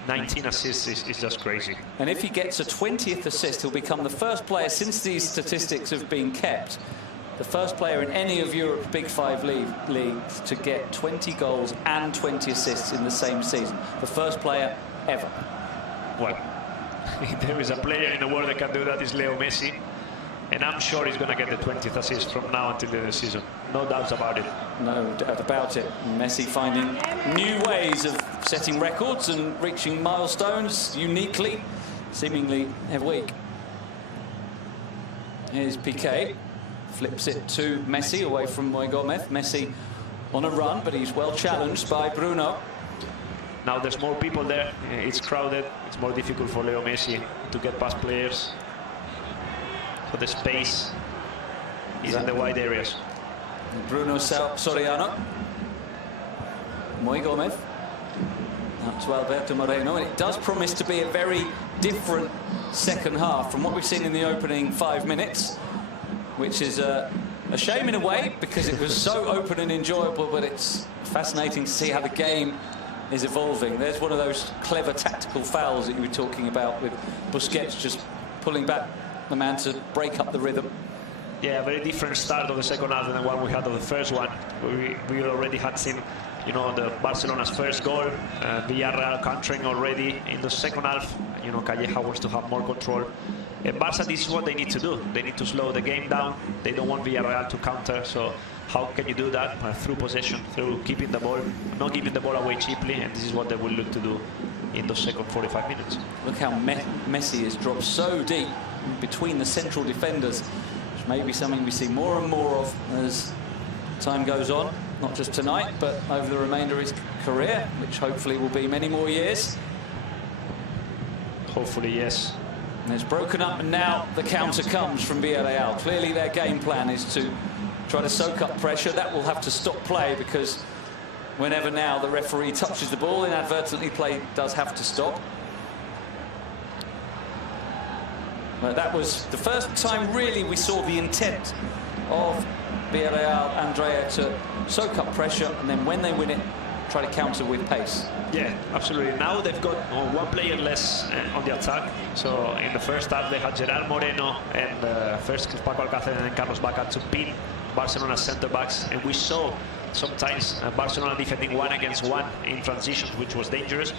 19 assists is just crazy. And if he gets a 20th assist, he'll become the first player, since these statistics have been kept, the first player in any of Europe's Big 5 leagues to get 20 goals and 20 assists in the same season. The first player ever. Well, if there is a player in the world that can do that, is Leo Messi. And I'm sure he's going to get the 20th assist from now until the end of the season. No doubts about it. No doubt about it. Messi finding new ways of setting records and reaching milestones uniquely, seemingly every week. Here's Piqué. Flips it to Messi, away from Moi Gomez. Messi on a run, but he's well challenged by Bruno. Now there's more people there. It's crowded. It's more difficult for Leo Messi to get past players. So the space is in the wide areas. Bruno Soriano. Moi Gomez. Up to Alberto Moreno. And it does promise to be a very different second half from what we've seen in the opening 5 minutes, which is a shame in a way, because it was so open and enjoyable, but it's fascinating to see how the game is evolving. There's one of those clever tactical fouls that you were talking about, with Busquets just pulling back the man to break up the rhythm. Yeah, a very different start of the second half than the one we had of the first one. We already had seen, you know, the Barcelona's first goal, Villarreal countering already in the second half. You know, Calleja wants to have more control. And Barca, this is what they need to do. They need to slow the game down. They don't want Villarreal to counter. So how can you do that? Through possession, through keeping the ball, not giving the ball away cheaply. And this is what they will look to do in the second 45 minutes. Look how Messi has dropped so deep between the central defenders, which may be something we see more and more of as time goes on, not just tonight, but over the remainder of his career, which hopefully will be many more years. Hopefully, yes. And it's broken up, and now the counter comes from Villarreal. Clearly their game plan is to try to soak up pressure. That will have to stop play, because whenever now the referee touches the ball inadvertently, play does have to stop. But that was the first time really we saw the intent of Villarreal, Andrea, to soak up pressure, and then when they win it, try to counter with pace. Yeah, absolutely. Now they've got one player less on the attack. So in the first half they had Gerard Moreno and first Paco Alcácer and then Carlos Bacca to pin Barcelona's centre-backs, and we saw sometimes Barcelona defending 1 against 1 in transitions, which was dangerous.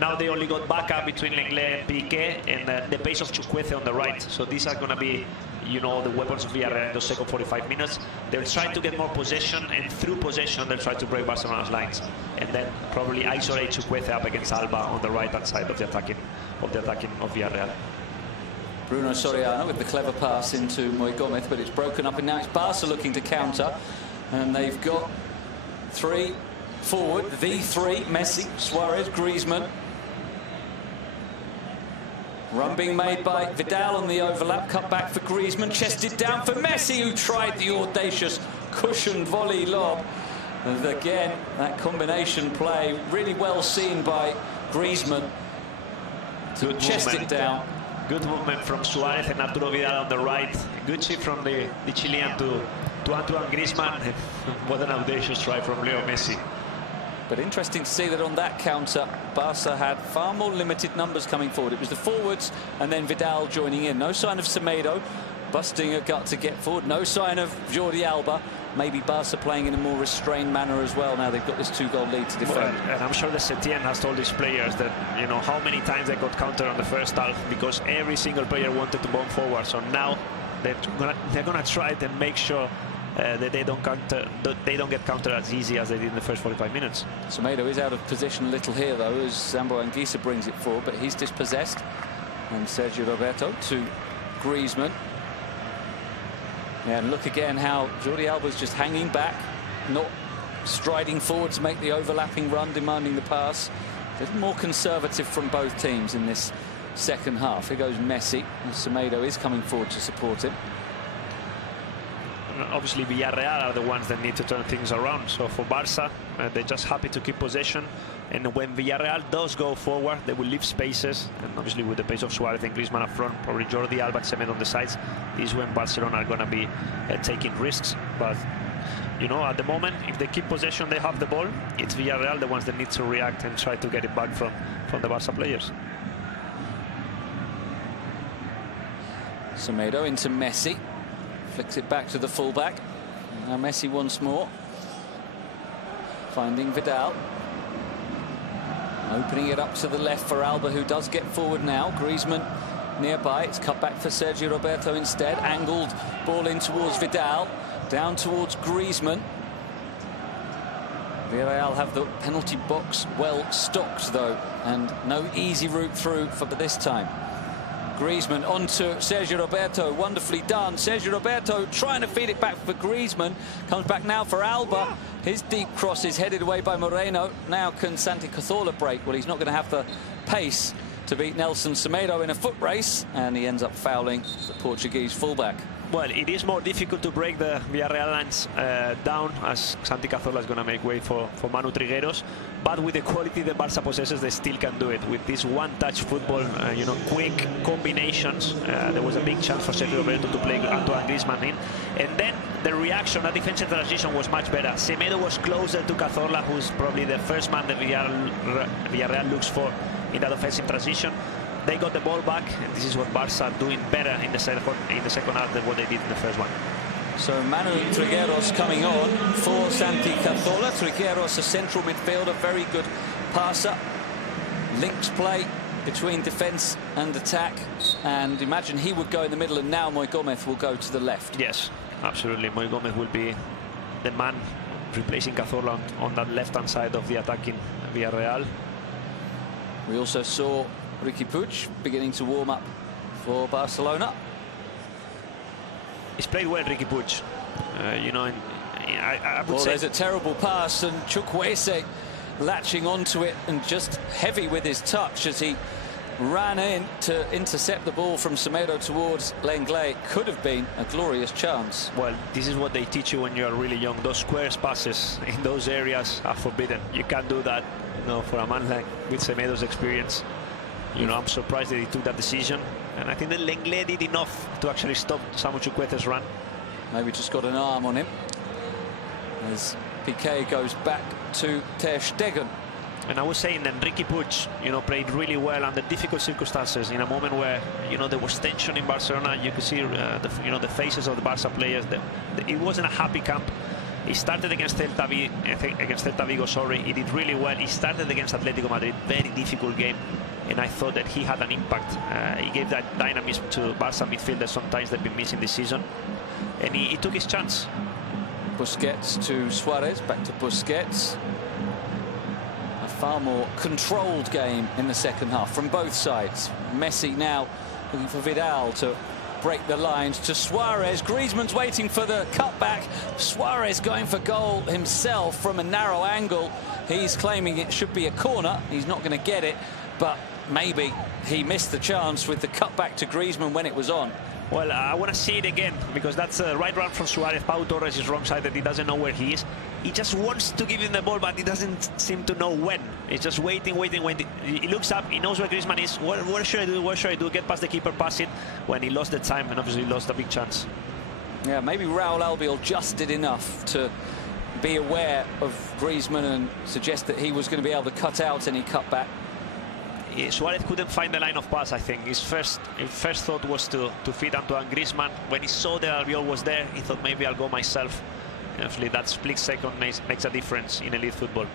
Now they only got Bacca between Lenglet and Piqué, and the pace of Chukwueze on the right. So these are going to be, you know, the weapons of Villarreal in the second 45 minutes. They'll try to get more possession, and through possession they'll try to break Barcelona's lines, and then probably isolate Chukwueze up against Alba on the right-hand side of the attacking of Villarreal. Bruno Soriano with the clever pass into Moi Gomez, but it's broken up, and now it's Barca looking to counter, and they've got 3 forward, the 3, Messi, Suarez, Griezmann. Run being made by Vidal on the overlap, cut back for Griezmann, chested down for Messi, who tried the audacious cushioned volley lob. And again, that combination play really well seen by Griezmann to chest it down. Good movement from Suarez and Arturo Vidal on the right. Good chip from the Chilean to Antoine Griezmann. What an audacious try from Leo Messi. But interesting to see that on that counter, Barca had far more limited numbers coming forward. It was the forwards and then Vidal joining in. No sign of Semedo busting a gut to get forward. No sign of Jordi Alba. Maybe Barca playing in a more restrained manner as well. Now they've got this 2-goal lead to defend. Well, and I'm sure that Setien has told his players that, you know, how many times they got countered on the first half, because every single player wanted to bomb forward. So now they're gonna try it and make sure that they don't get countered as easy as they did in the first 45 minutes. Semedo is out of position a little here, though, as Zambo Anguissa brings it forward, but he's dispossessed. And Sergio Roberto to Griezmann. Yeah, and look again how Jordi Alba's just hanging back, not striding forward to make the overlapping run, demanding the pass. A little more conservative from both teams in this second half. Here goes Messi, and Semedo is coming forward to support him. Obviously, Villarreal are the ones that need to turn things around. So for Barca, they're just happy to keep possession. And when Villarreal does go forward, they will leave spaces. And obviously, with the pace of Suarez and Griezmann up front, probably Jordi Alba and Semedo on the sides, this is when Barcelona are going to be taking risks. But, you know, at the moment, if they keep possession, they have the ball. It's Villarreal the ones that need to react and try to get it back from the Barca players. Semedo into Messi. Flicks it back to the fullback. Now Messi once more. Finding Vidal. Opening it up to the left for Alba, who does get forward now. Griezmann nearby. It's cut back for Sergio Roberto instead. Angled ball in towards Vidal. Down towards Griezmann. Villarreal have the penalty box well stocked, though, and no easy route through for this time. Griezmann onto Sergio Roberto, wonderfully done. Sergio Roberto trying to feed it back for Griezmann. Comes back now for Alba. His deep cross is headed away by Moreno. Now can Santi Cazorla break? Well, he's not going to have the pace to beat Nelson Semedo in a foot race, and he ends up fouling the Portuguese fullback. Well, it is more difficult to break the Villarreal lines down, as Santi Cazorla is going to make way for Manu Trigueros. But with the quality the Barca possesses, they still can do it. With this one-touch football, you know, quick combinations. There was a big chance for Sergio Roberto to play Antoine Griezmann in. And then the reaction, that defensive transition was much better. Semedo was closer to Cazorla, who's probably the first man that Villarreal looks for in that offensive transition. They got the ball back, and this is what Barca are doing better in the second half than what they did in the first one. So Manu Trigueros coming on for Santi Cazorla. Trigueros, a central midfielder, very good passer. Links play between defence and attack, and imagine he would go in the middle, and now Moi Gomez will go to the left. Yes, absolutely. Moi Gomez will be the man replacing Cazorla on that left-hand side of the attacking Villarreal. We also saw Riqui Puig beginning to warm up for Barcelona. He's played well, Riqui Puig. You know, I would say there's a terrible pass, and Chukwueze latching onto it and just heavy with his touch as he ran in to intercept the ball from Semedo towards Lenglet. Could have been a glorious chance. Well, this is what they teach you when you are really young. Those squares passes in those areas are forbidden. You can't do that, you know, for a man like with Semedo's experience. You know, I'm surprised that he took that decision. And I think that Lenglet did enough to actually stop Samu Chukwueze's run. Maybe just got an arm on him. As Piqué goes back to Ter Stegen. And I was saying that Riqui Puig, you know, played really well under difficult circumstances in a moment where, you know, there was tension in Barcelona. You could see, the faces of the Barca players. It wasn't a happy camp. He started against Celta Vigo, sorry. He did really well. He started against Atletico Madrid, very difficult game. And I thought that he had an impact. He gave that dynamism to Barca midfielders sometimes they've been missing this season. And he took his chance. Busquets to Suarez, back to Busquets. A far more controlled game in the second half from both sides. Messi now looking for Vidal to break the lines to Suarez. Griezmann's waiting for the cutback. Suarez going for goal himself from a narrow angle. He's claiming it should be a corner. He's not going to get it, but maybe he missed the chance with the cutback to Griezmann when it was on. Well, I want to see it again, because that's a right run from Suarez. Pau Torres is wrong side, that he doesn't know where he is. He just wants to give him the ball, but he doesn't seem to know when. He's just waiting. He looks up, he knows where Griezmann is. What should I do? What should I do? Get past the keeper, pass it, when he lost the time and obviously lost a big chance. Yeah, maybe Raul Albiol just did enough to be aware of Griezmann and suggest that he was going to be able to cut out any cutback. Suarez couldn't find the line of pass, I think. His first thought was to feed Antoine Griezmann. When he saw that Albiol was there, he thought maybe I'll go myself. And actually, that split second makes a difference in elite football.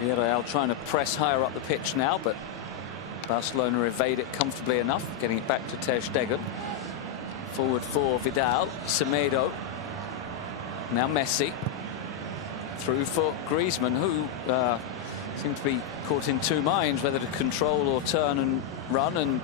Villarreal trying to press higher up the pitch now, but Barcelona evade it comfortably enough, getting it back to Ter Stegen. Forward for Vidal, Semedo. Now Messi. Through for Griezmann, who seemed to be caught in two minds whether to control or turn and run, and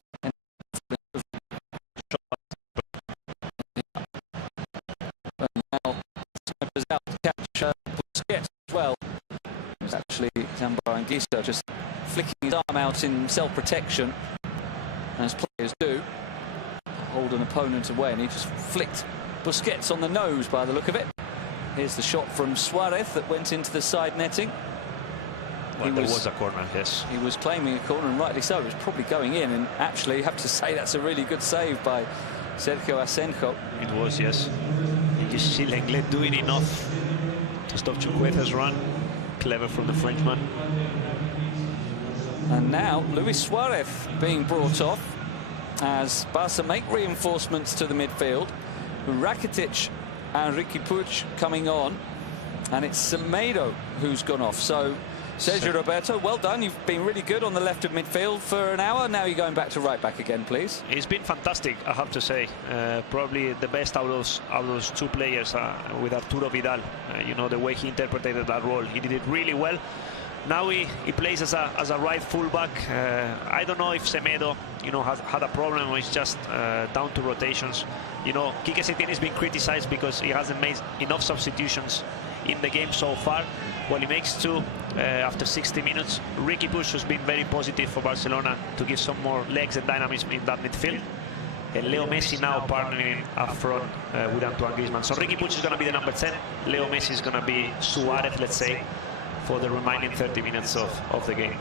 Anguissa just flicking his arm out in self-protection, as players do, hold an opponent away, and he just flicked Busquets on the nose by the look of it. Here's the shot from Suarez that went into the side netting. Well, there was a corner, yes. He was claiming a corner, and rightly so. It was probably going in, and actually, you have to say that's a really good save by Sergio Asenjo. It was, yes. You see Lenglet doing enough to stop Chukwueze's run. Clever from the Frenchman. And now Luis Suarez being brought off as Barca make reinforcements to the midfield. Rakitic and Riqui Puig coming on, and it's Semedo who's gone off. So Sergio Roberto, well done. You've been really good on the left of midfield for an hour. Now you're going back to right back again, please. It's been fantastic, I have to say. Probably the best out of those two players with Arturo Vidal. You know, the way he interpreted that role. He did it really well. Now he plays as a right fullback. I don't know if Semedo, you know, has had a problem or it's just down to rotations. You know, Quique Setién has been criticized because he hasn't made enough substitutions in the game so far. Well, he makes two after 60 minutes. Riqui Puig has been very positive for Barcelona to give some more legs and dynamism in that midfield. And Leo Messi now partnering up front with Antoine Griezmann. So Riqui Puig is going to be the number 10. Leo Messi is going to be Suarez, let's say, for the remaining 30 minutes of the game.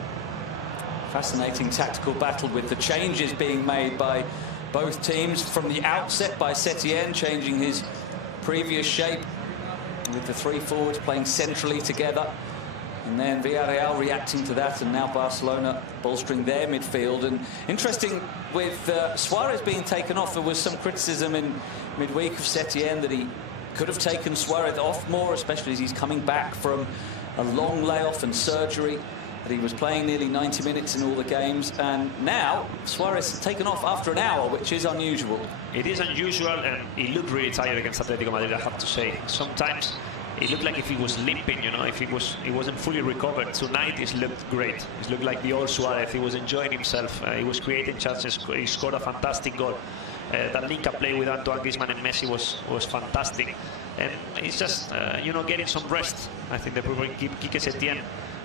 Fascinating tactical battle with the changes being made by both teams from the outset by Setién, changing his previous shape with the three forwards playing centrally together, and then Villarreal reacting to that, and now Barcelona bolstering their midfield. And interesting with Suarez being taken off, there was some criticism in midweek of Setién that he could have taken Suarez off more, especially as he's coming back from a long layoff and surgery, that he was playing nearly 90 minutes in all the games, and now Suarez taken off after an hour, which is unusual. It is unusual, and he looked really tired against Atletico Madrid, I have to say. Sometimes it looked like if he was limping, you know, if he wasn't fully recovered. Tonight it looked great. It looked like the old Suarez. He was enjoying himself. He was creating chances. He scored a fantastic goal. That link-up play with Antoine Griezmann and Messi was fantastic. And it's just, you know, getting some rest. I think that Quique Setién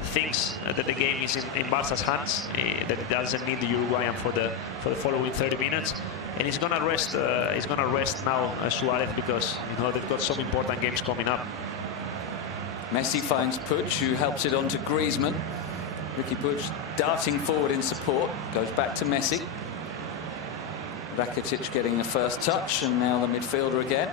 thinks that the game is in Barca's hands, that it doesn't need the Uruguayan for the following 30 minutes. And he's gonna rest. He's gonna rest now, Suarez, because you know they've got some important games coming up. Messi finds Puig, who helps it on to Griezmann. Riqui Puig darting forward in support, goes back to Messi. Rakitic getting the first touch, and now the midfielder again.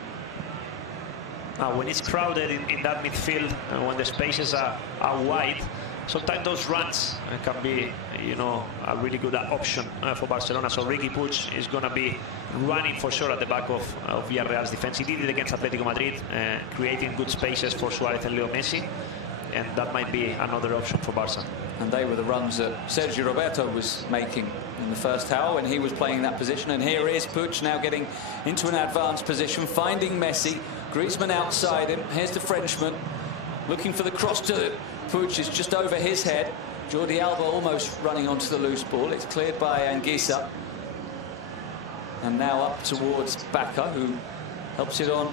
Now, when it's crowded in that midfield, and when the spaces are wide, sometimes those runs can be, you know, a really good option for Barcelona. So Riqui Puig is going to be running for sure at the back of Villarreal's defense. He did it against Atletico Madrid, creating good spaces for Suarez and Leo Messi, and that might be another option for Barca. And they were the runs that Sergio Roberto was making in the first hour when he was playing that position. And here is Puig now getting into an advanced position, finding Messi. Griezmann outside him. Here's the Frenchman looking for the cross to Puig. Is just over his head. Jordi Alba almost running onto the loose ball. It's cleared by Anguissa. And now up towards Bacca, who helps it on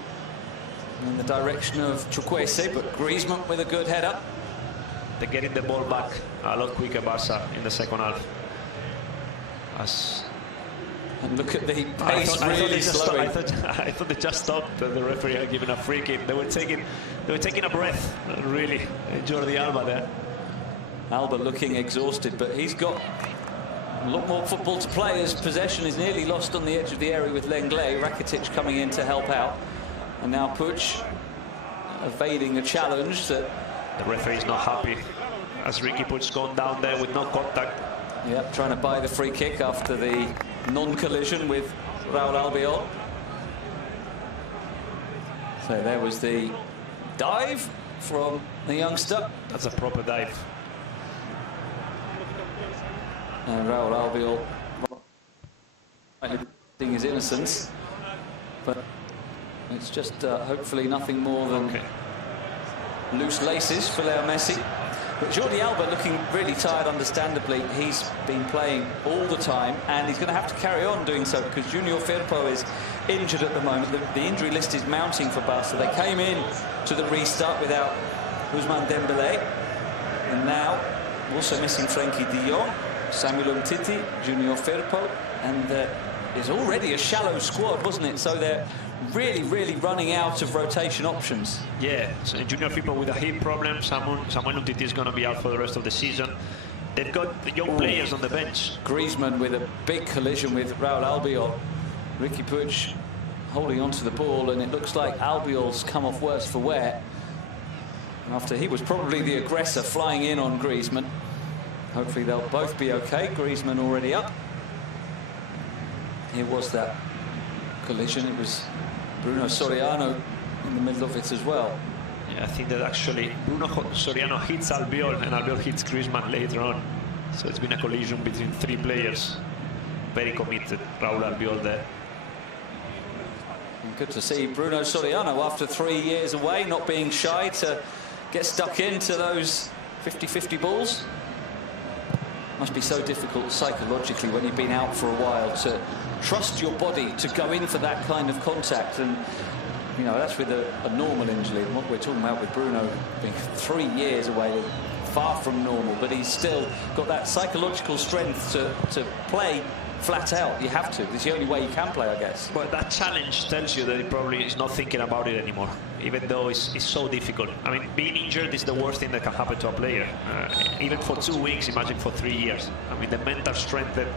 in the direction of Chukwueze, but Griezmann with a good header. They're getting the ball back a lot quicker, Barca, in the second half. And look at the pace really slowing. I thought they just stopped. The referee had given a free kick. They were taking a breath, really. Jordi Alba there. Alba looking exhausted, but he's got a lot more football to play as possession is nearly lost on the edge of the area with Lenglet. Rakitic coming in to help out. And now Puig evading a challenge that... The referee is not happy as Riqui Puig's gone down there with no contact. Yep, trying to buy the free kick after the non-collision with Raul Albiol. So there was the dive from the youngster. That's a proper dive. And Raul Albiol admitting his innocence, but it's just hopefully nothing more than loose laces for Leo Messi. But Jordi Alba looking really tired, understandably. He's been playing all the time, and he's going to have to carry on doing so because Junior Firpo is injured at the moment. The injury list is mounting for Barca. They came in to the restart without Ousmane Dembélé, and now Also missing Frankie de Jong, Samuel Umtiti, Junior Firpo, and it's already a shallow squad, wasn't it? So they're really running out of rotation options. Yeah, so Junior Firpo with a hip problem. Samuel Umtiti is going to be out for the rest of the season. They've got young players on the bench. Griezmann with a big collision with Raul Albiol. Ricky Puig holding onto the ball, and it looks like Albiol's come off worse for wear after he was probably the aggressor flying in on Griezmann. Hopefully they'll both be okay. Griezmann already up. Here was that collision. It was Bruno Soriano in the middle of it as well. Yeah, I think that actually Bruno Soriano hits Albiol and Albiol hits Griezmann later on. So it's been a collision between three players. Very committed, Raul Albiol there. And good to see Bruno Soriano, after 3 years away, not being shy to get stuck into those 50-50 balls. Must be so difficult psychologically when you've been out for a while to trust your body to go in for that kind of contact. And you know, that's with a normal injury. And what we're talking about with Bruno being 3 years away, far from normal, but he's still got that psychological strength to play flat out. You have to. It's the only way you can play, I guess. But that challenge tells you that he probably is not thinking about it anymore, even though it's so difficult. I mean, being injured is the worst thing that can happen to a player. Even for 2 weeks, imagine for 3 years. I mean, the mental strength that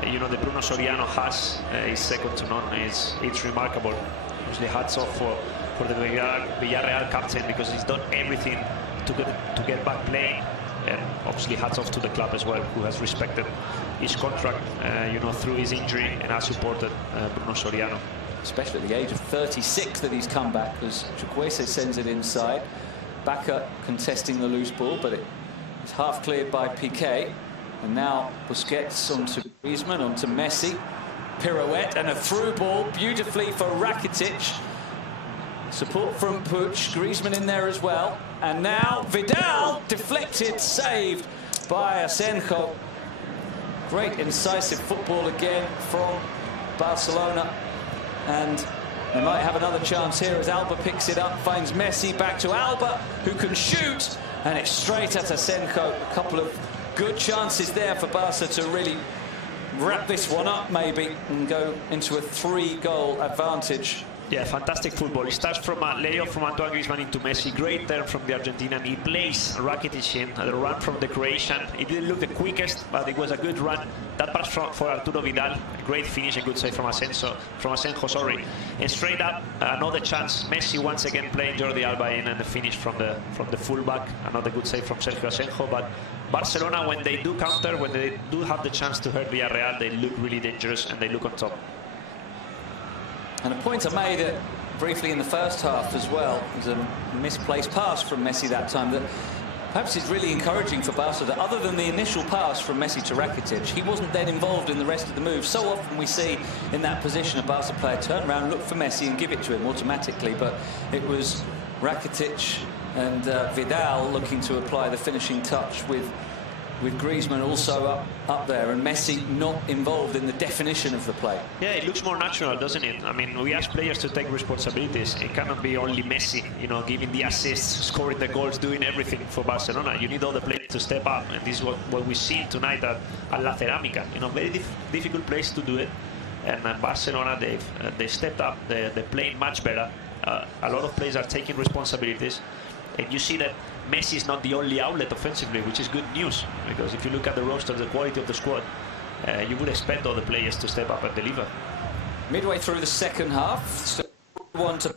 that Bruno Soriano has is second to none. It's remarkable. Obviously, hats off for the Villarreal captain, because he's done everything to get back playing. And obviously hats off to the club as well, who has respected his contract, through his injury, and has supported Bruno Soriano. Especially at the age of 36 that he's come back, because Chukwueze sends it inside. Bacca contesting the loose ball, but it's half cleared by Piqué. And now Busquets onto Griezmann, onto Messi. Pirouette and a through ball beautifully for Rakitic. Support from Puig, Griezmann in there as well. And now Vidal, deflected, saved by Asenjo. Great incisive football again from Barcelona. And they might have another chance here as Alba picks it up, finds Messi, back to Alba, who can shoot. And it's straight at Asenjo. A couple of good chances there for Barca to really wrap this one up maybe and go into a 3-goal advantage. Yeah, fantastic football. It starts from a layup from Antoine Griezmann into Messi. Great turn from the Argentinian. He plays Rakitic in the run from the Croatian. It didn't look the quickest, but it was a good run. That pass for Arturo Vidal. Great finish and good save from Asenjo. And straight up, another chance. Messi once again playing Jordi Alba in, and the finish from the fullback. Another good save from Sergio Asenjo. But Barcelona, when they do counter, when they do have the chance to hurt Villarreal, they look really dangerous and they look on top. And a point I made briefly in the first half as well was a misplaced pass from Messi that time that perhaps is really encouraging for Barca, that other than the initial pass from Messi to Rakitic, he wasn't then involved in the rest of the move. So often we see in that position a Barca player turn around, look for Messi and give it to him automatically, but it was Rakitic and Vidal looking to apply the finishing touch with Griezmann also up there, and Messi not involved in the definition of the play. Yeah, it looks more natural, doesn't it? I mean, we ask players to take responsibilities. It cannot be only Messi, giving the assists, scoring the goals, doing everything for Barcelona. You need all the players to step up, and this is what we see tonight at La Cerámica. Very difficult place to do it, and Barcelona, they stepped up. They're playing much better. A lot of players are taking responsibilities, and you see that Messi is not the only outlet offensively, which is good news, because if you look at the roster, the quality of the squad, you would expect all the players to step up and deliver. Midway through the second half, still 1 to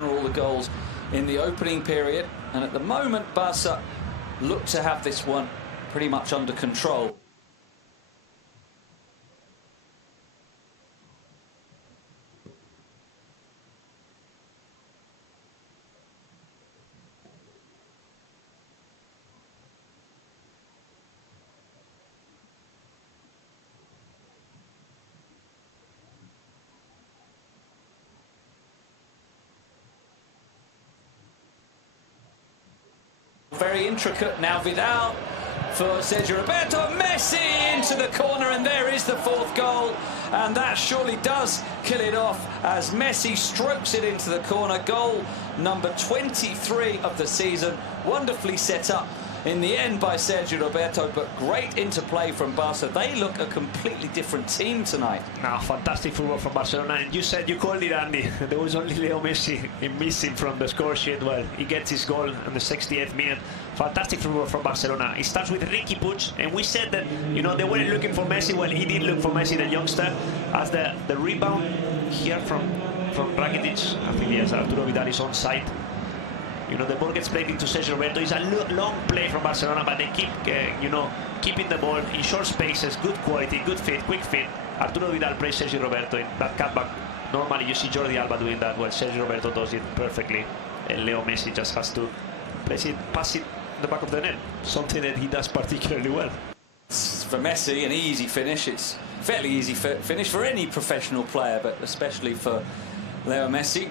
all the goals in the opening period, and at the moment Barca look to have this one pretty much under control. Very intricate now. Vidal for Sergio Roberto. Messi into the corner, and there is the 4th goal. And that surely does kill it off as Messi strokes it into the corner. Goal number 23 of the season. Wonderfully set up in the end by Sergio Roberto, but great interplay from Barca. They look a completely different team tonight. Now, fantastic football from Barcelona. And you said, you called it, Andy. There was only Leo Messi missing from the score sheet. Well, he gets his goal in the 68th minute. Fantastic football from Barcelona. It starts with Ricky Puig, and we said that, you know, they weren't looking for Messi. Well, he did look for Messi, the youngster, as the rebound here from Rakitic. I think yes, Arturo Vidal is onside. You know, the ball gets played into Sergio Roberto. It's a long play from Barcelona, but they keep, you know, keeping the ball in short spaces, good quality, good fit, quick fit. Arturo Vidal plays Sergio Roberto in that cutback. Normally, you see Jordi Alba doing that. Well, Sergio Roberto does it perfectly, and Leo Messi just has to pass it in the back of the net, something that he does particularly well. For Messi, an easy finish. It's fairly easy finish for any professional player, but especially for Leo Messi.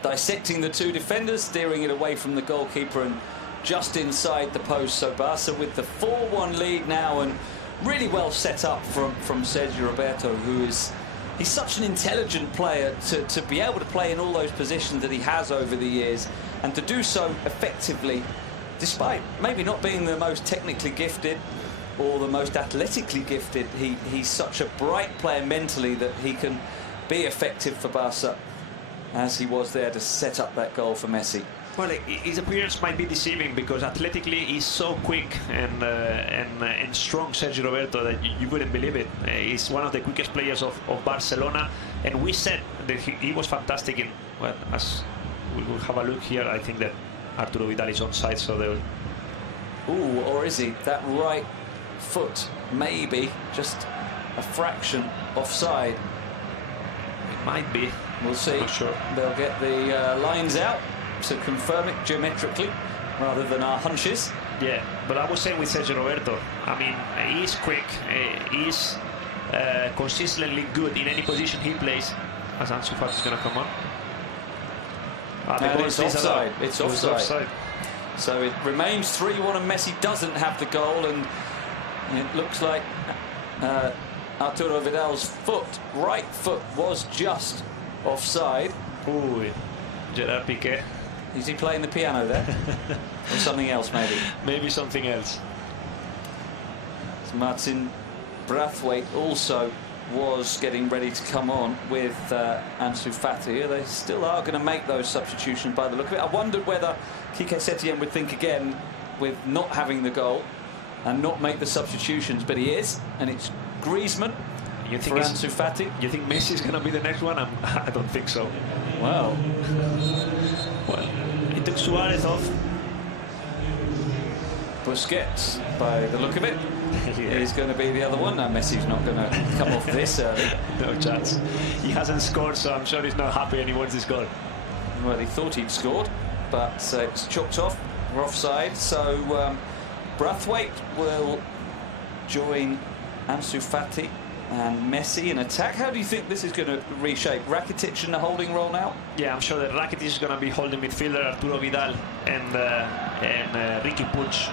Dissecting the two defenders, steering it away from the goalkeeper and just inside the post. So Barca with the 4-1 lead now, and really well set up from Sergio Roberto, he's such an intelligent player to be able to play in all those positions that he has over the years, and to do so effectively, despite maybe not being the most technically gifted or the most athletically gifted. He's such a bright player mentally that he can be effective for Barca, as he was there to set up that goal for Messi. Well, his appearance might be deceiving because athletically he's so quick and strong, Sergio Roberto, that you wouldn't believe it. He's one of the quickest players of Barcelona, and we said that he was fantastic in, well, as we will have a look here, I think that Arturo Vidal is onside, so they'll... Ooh, or is he? That right foot, maybe just a fraction offside. It might be. We'll see. I'm not sure. They'll get the lines out to confirm it geometrically rather than our hunches. Yeah, but I was saying with Sergio Roberto, I mean, he's quick, he's consistently good in any position he plays. As Ansu Fati is going to come on. And it's offside. It's offside. So it remains 3-1, and Messi doesn't have the goal, and it looks like Arturo Vidal's right foot, was just offside. Ooh, Gerard Piqué. Is he playing the piano there? Or something else, maybe? Maybe something else. So Martin Braithwaite also was getting ready to come on with Ansu Fati. They still are going to make those substitutions by the look of it. I wondered whether Quique Setien would think again with not having the goal and not make the substitutions, but he is, and it's Griezmann for Ansu Fati. You think Messi's going to be the next one? I don't think so. Well, he took Suarez off. Busquets, by the look of it, is going to be the other one. Now Messi's not going to come off this early. No chance. He hasn't scored, so I'm sure he's not happy and he wants his goal. Well, he thought he'd scored, but it's chopped off. We're offside. So Braithwaite will join Ansu Fati and Messi in attack. How do you think this is going to reshape? Rakitic in the holding role now? Yeah, I'm sure that Rakitic is going to be holding midfielder, Arturo Vidal and Ricky Puig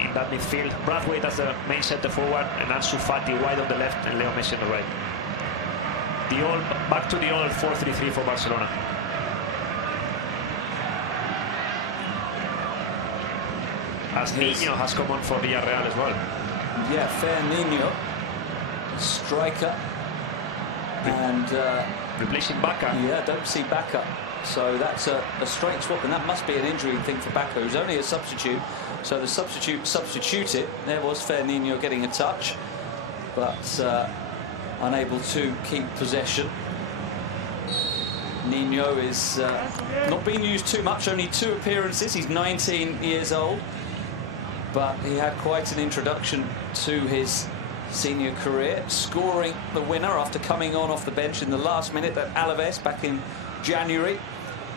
in that midfield. Braithwaite as the main centre forward, and Ansu Fati wide on the left and Leo Messi on the right. Back to the old 4-3-3 for Barcelona. As Niño has come on for Villarreal as well. Yeah, Niño, striker, and replacing Bacca. Yeah, don't see Bacca, so that's a straight swap, and that must be an injury thing for Bacca, who's only a substitute. So the substituted. There was Niño getting a touch, but unable to keep possession. Niño is not being used too much, only 2 appearances. He's 19 years old, but he had quite an introduction to his senior career, scoring the winner after coming on off the bench in the last minute at Alaves back in January.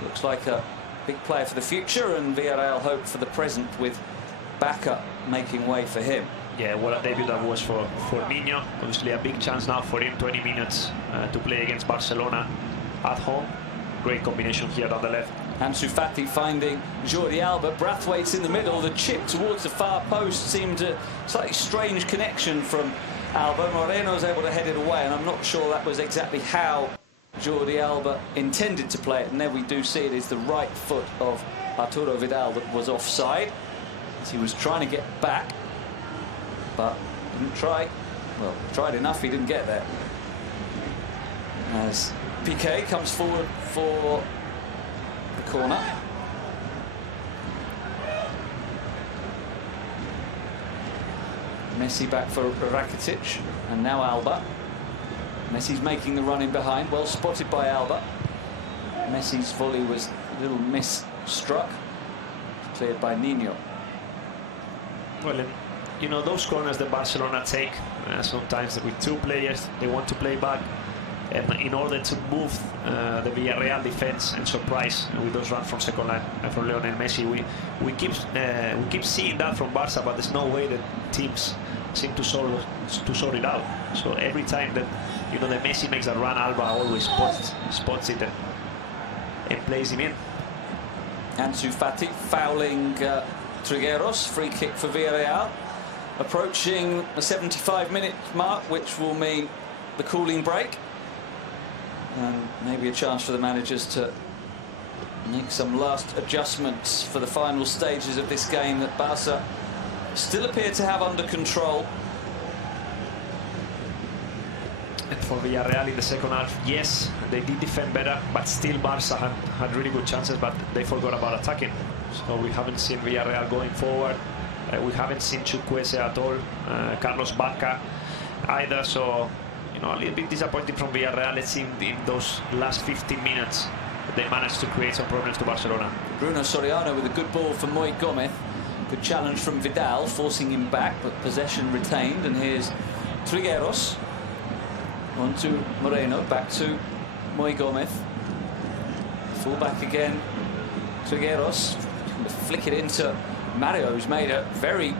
Looks like a big player for the future, and Villarreal hope for the present with Bacca making way for him. Yeah, what a debut that was for Niño. Obviously a big chance now for him, 20 minutes to play against Barcelona at home. Great combination here on the left. Ansu Fati finding Jordi Alba. Braithwaite's in the middle. The chip towards the far post seemed a slightly strange connection from Alba. Moreno's able to head it away, and I'm not sure that was exactly how Jordi Alba intended to play it. And there we do see it is the right foot of Arturo Vidal that was offside. Messi was trying to get back, but didn't try. Well, tried enough, he didn't get there. As Piqué comes forward for the corner. Messi back for Rakitic, and now Alba. Messi's making the run in behind, well spotted by Alba. Messi's volley was a little miss-struck, cleared by Nino. Well, you know, those corners that Barcelona take, sometimes with two players, they want to play back. And in order to move the Villarreal defense and surprise with those runs from second line from Lionel Messi, we keep seeing that from Barca, but there's no way that teams seem to sort it out. So every time that that Messi makes a run, Alba always spots it and plays him in. Ansu Fati fouling Trigueros, free kick for Villarreal, approaching the 75-minute mark, which will mean the cooling break. And maybe a chance for the managers to make some last adjustments for the final stages of this game that Barca still appear to have under control. And for Villarreal in the second half, yes, they did defend better, but still Barca had really good chances, but they forgot about attacking. So we haven't seen Villarreal going forward. We haven't seen Chukwueze at all, Carlos Bacca either. So a little bit disappointing from Villarreal. It seemed in those last 15 minutes they managed to create some problems to Barcelona. Bruno Soriano with a good ball for Moi Gomez. Good challenge from Vidal, forcing him back, but possession retained. And here's Trigueros. On to Moreno, back to Moi Gomez. Full back again. Trigueros. Flick it into Mario, who's made a very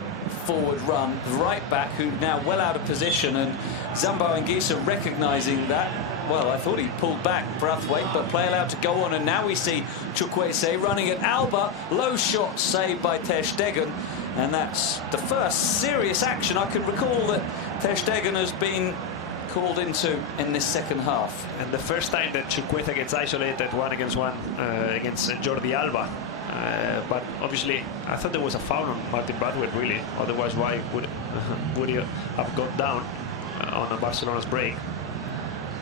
forward run. Right back, who now well out of position. And Zambo Anguissa recognising that. Well, I thought he pulled back Braithwaite, but play allowed to go on. And now we see Chukwueze running at Alba. Low shot saved by Ter Stegen. And that's the first serious action I can recall that Ter Stegen has been called into in this second half. And the first time that Chukwueze gets isolated 1-on-1 against Jordi Alba. But obviously, I thought there was a foul on Martin Braithwaite, really. Otherwise, why would he have got down on Barcelona's break?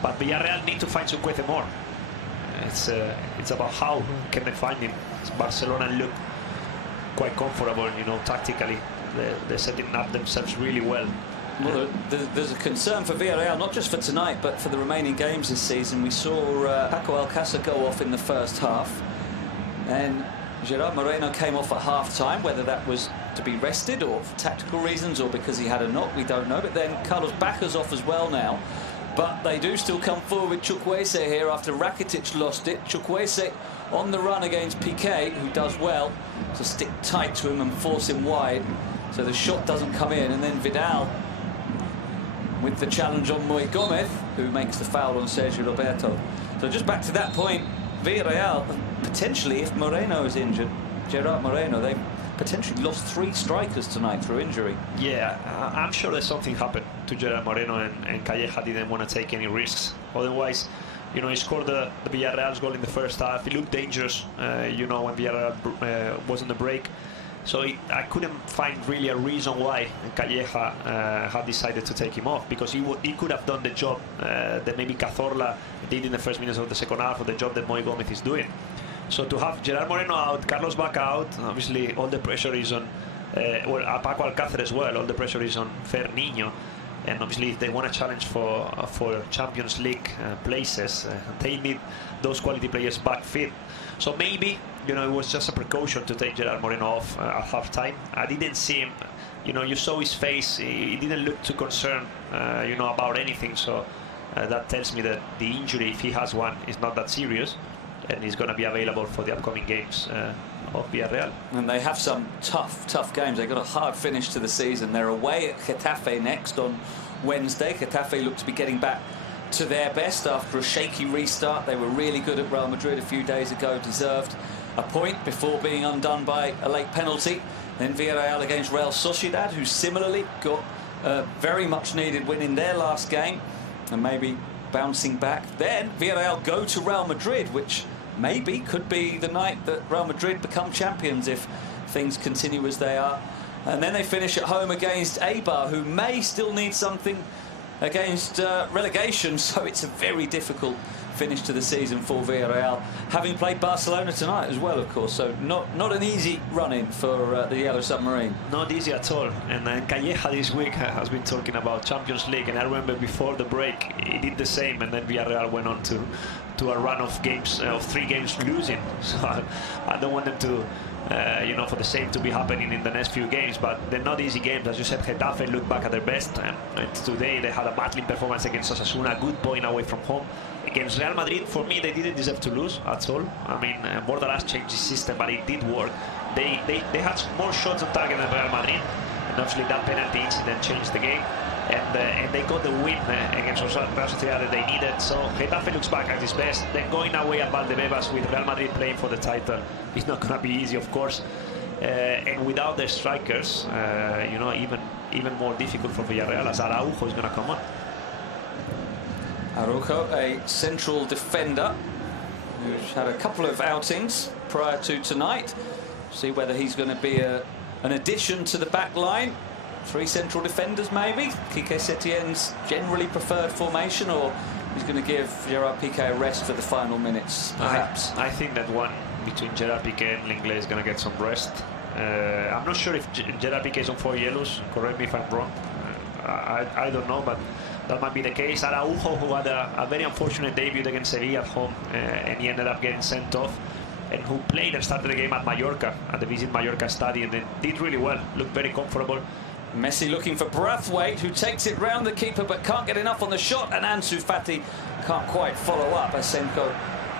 But Villarreal need to find Chukwueze more. It's about how can they find him. Barcelona look quite comfortable, tactically. They're setting up themselves really well. Well, there's a concern for Villarreal, not just for tonight, but for the remaining games this season. We saw Paco Alcácer go off in the first half, and Gerard Moreno came off at half-time. Whether that was to be rested or for tactical reasons or because he had a knock, we don't know. But then Carlos Bacca's off as well now. But they do still come forward with Chukwueze here after Rakitic lost it. Chukwueze on the run against Piqué, who does well to stick tight to him and force him wide, so the shot doesn't come in. And then Vidal with the challenge on Moi Gomez, who makes the foul on Sergio Roberto. So just back to that point, Villarreal, potentially, if Moreno is injured, Gerard Moreno, they've potentially lost 3 strikers tonight through injury. Yeah, I'm sure that something happened to Gerard Moreno, and Calleja didn't want to take any risks. Otherwise, he scored the Villarreal's goal in the first half. He looked dangerous, when Villarreal was on the break. So I couldn't find really a reason why Calleja had decided to take him off, because he could have done the job that maybe Cazorla did in the first minutes of the second half, or the job that Moi Gomez is doing. So to have Gerard Moreno out, Carlos Bacca out, obviously all the pressure is on Paco Alcácer as well. All the pressure is on Fer Niño, and obviously if they want a challenge for Champions League places, they need those quality players back fit. So maybe it was just a precaution to take Gerard Moreno off at half-time. I didn't see him. You saw his face. He didn't look too concerned, about anything. So that tells me that the injury, if he has one, is not that serious, and he's going to be available for the upcoming games of Villarreal. And they have some tough games. They've got a hard finish to the season. They're away at Getafe next on Wednesday. Getafe look to be getting back to their best after a shaky restart. They were really good at Real Madrid a few days ago, deserved a point before being undone by a late penalty. Then Villarreal against Real Sociedad, who similarly got a very much needed win in their last game and maybe bouncing back. Then Villarreal go to Real Madrid, which maybe could be the night that Real Madrid become champions if things continue as they are. And then they finish at home against Eibar, who may still need something against relegation, so it's a very difficult finish to the season for Villarreal, having played Barcelona tonight as well, of course, so not an easy run-in for the Yellow Submarine. Not easy at all, and Calleja this week has been talking about Champions League, and I remember before the break he did the same, and then Villarreal went on to a run of games, of 3 games losing, so I don't want them to you know, for the same to be happening in the next few games, but they're not easy games. As you said, Getafe looked back at their best, and today they had a battling performance against Osasuna, a good point away from home. Against Real Madrid, for me, they didn't deserve to lose at all. I mean, Bordalás changed his system, but it did work. They had more shots on target than Real Madrid, and obviously that penalty incident changed the game. And they got the win against Real Sociedad that they needed. So Getafe looks back at his best. Then going away at Valdebebas with Real Madrid playing for the title is not going to be easy, of course. And without their strikers, you know, even more difficult for Villarreal, as Araujo is going to come on. Araujo, a central defender who's had a couple of outings prior to tonight. See whether he's going to be an addition to the back line. 3 central defenders, maybe. Quique Setien's generally preferred formation, or he's going to give Gerard Piqué a rest for the final minutes, perhaps. I think that one between Gerard Piqué and Lenglet is going to get some rest. I'm not sure if Gerard Piqué is on 4 yellows. Correct me if I'm wrong. I don't know, but that might be the case. Araujo, who had a very unfortunate debut against Sevilla at home, and he ended up getting sent off, and who played and started the game at Mallorca, at the Visit Mallorca Stadium, and did really well, looked very comfortable. Messi looking for Braithwaite, who takes it round the keeper but can't get enough on the shot, and Ansu Fati can't quite follow up. Asenko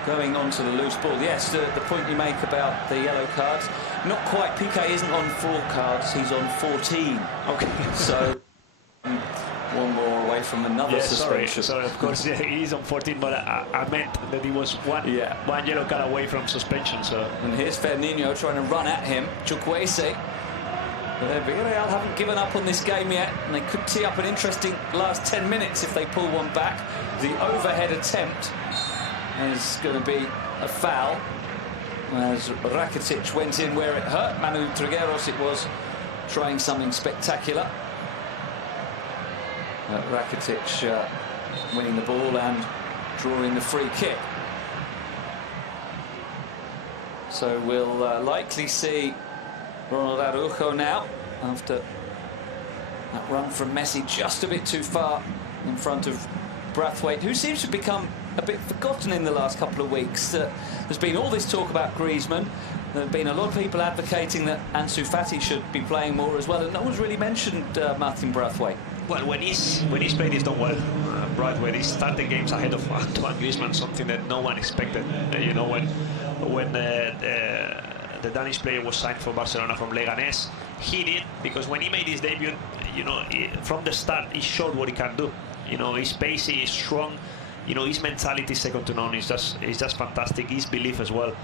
going on to the loose ball. Yes, the point you make about the yellow cards, not quite. Piqué isn't on 4 cards, he's on 14. Okay. So one more away from another suspension. Sorry, of course, yeah, he's on 14, but I meant that he was one yellow card away from suspension. So. And here's Fernandinho trying to run at him. Chukwueze. But Villarreal haven't given up on this game yet, and they could tee up an interesting last 10 minutes if they pull one back. The overhead attempt is going to be a foul, as Rakitic went in where it hurt. Manu Trigueros it was, trying something spectacular. Rakitic winning the ball and drawing the free kick. So we'll likely see Ronald Araujo now, after that run from Messi just a bit too far in front of Braithwaite, who seems to have become a bit forgotten in the last couple of weeks. There's been all this talk about Griezmann. There have been a lot of people advocating that Ansu Fati should be playing more as well, and no one's really mentioned Martin Braithwaite. Well, when he's played, he's done well. Braithwaite, he's starting games ahead of Antoine Griezmann, something that no one expected. You know, when the Danish player was signed for Barcelona from Leganés, he did, because when he made his debut, you know, from the start, he showed what he can do. You know, he's pacey, he's strong. You know, his mentality is second to none. He's just fantastic. His belief as well,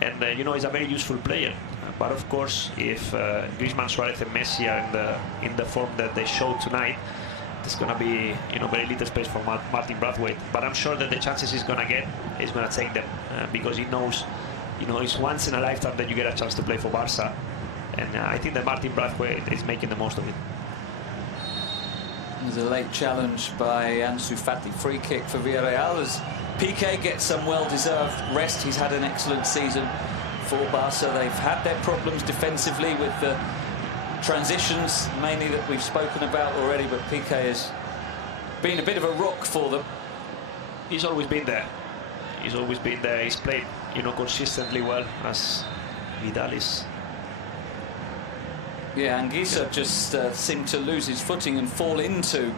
and you know, he's a very useful player. But of course, if Griezmann, Suarez, and Messi are in the form that they showed tonight, there's going to be, you know, very little space for Martin Braithwaite. But I'm sure that the chances he's going to get, he's going to take them, because he knows, you know, it's once in a lifetime that you get a chance to play for Barca, and I think that Martin Braithwaite is making the most of it. There's a late challenge by Ansu Fati. Free kick for Villarreal as Piqué gets some well-deserved rest. He's had an excellent season for Barca. They've had their problems defensively with the transitions, mainly, that we've spoken about already, but Piqué has been a bit of a rock for them. He's always been there. He's always been there. He's played, you know, consistently well, as Vidal is. Yeah, Anguissa just seemed to lose his footing and fall into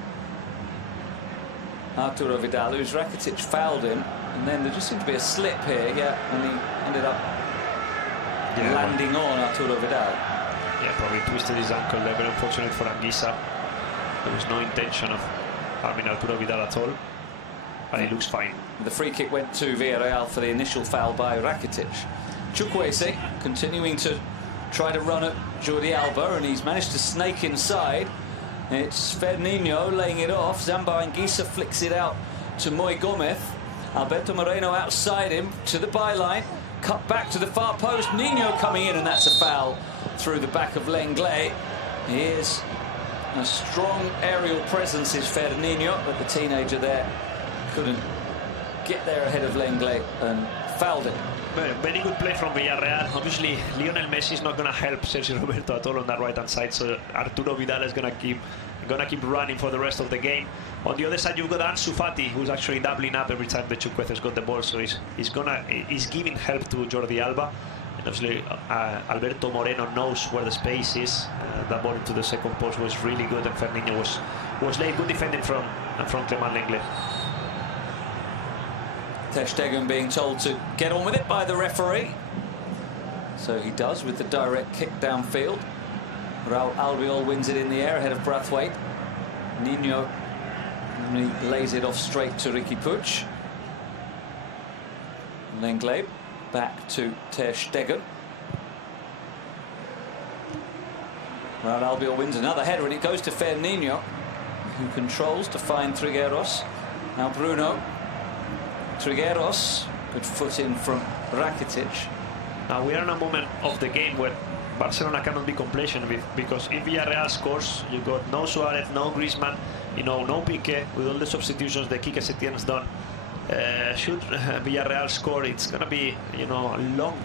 Arturo Vidal, who's Rakitic fouled him, and then there just seemed to be a slip here, and he ended up landing on Arturo Vidal. Yeah, probably twisted his ankle there, very unfortunate for Anguissa. There was no intention of harming Arturo Vidal at all, but he looks fine. The free kick went to Villarreal for the initial foul by Rakitic. Chukwueze continuing to try to run at Jordi Alba, and he's managed to snake inside. It's Fernandinho laying it off. Zambo Anguissa flicks it out to Moy Gomez. Alberto Moreno outside him to the byline. cut back to the far post. Nino coming in, and that's a foul through the back of Lenglet. He is a strong aerial presence, is Fernandinho, but the teenager there couldn't get there ahead of Lenglet and fouled it. Very good play from Villarreal. Obviously, Lionel Messi is not going to help Sergio Roberto at all on that right-hand side, so Arturo Vidal is going to keep running for the rest of the game. On the other side, you've got Ansu Fati, who's actually doubling up every time the Chukwueze's got the ball, so he's giving help to Jordi Alba. And obviously, Alberto Moreno knows where the space is. That ball into the second post was really good, and Fernandinho was late. Good defending from Clement Lenglet. Ter Stegen being told to get on with it by the referee. So he does with the direct kick downfield. Raul Albiol wins it in the air ahead of Brathwaite. Nino lays it off straight to Riqui Puig. Lenglet back to Ter Stegen. Raul Albiol wins another header, and it goes to Fernandinho, who controls to find Trigueros. Now Bruno. Trigueros, good foot in from Rakitic. Now we are in a moment of the game where Barcelona cannot be complacent with, because if Villarreal scores, you got no Suarez, no Griezmann, no Piqué. With all the substitutions that Quique Setien's done, should Villarreal score, it's gonna be a long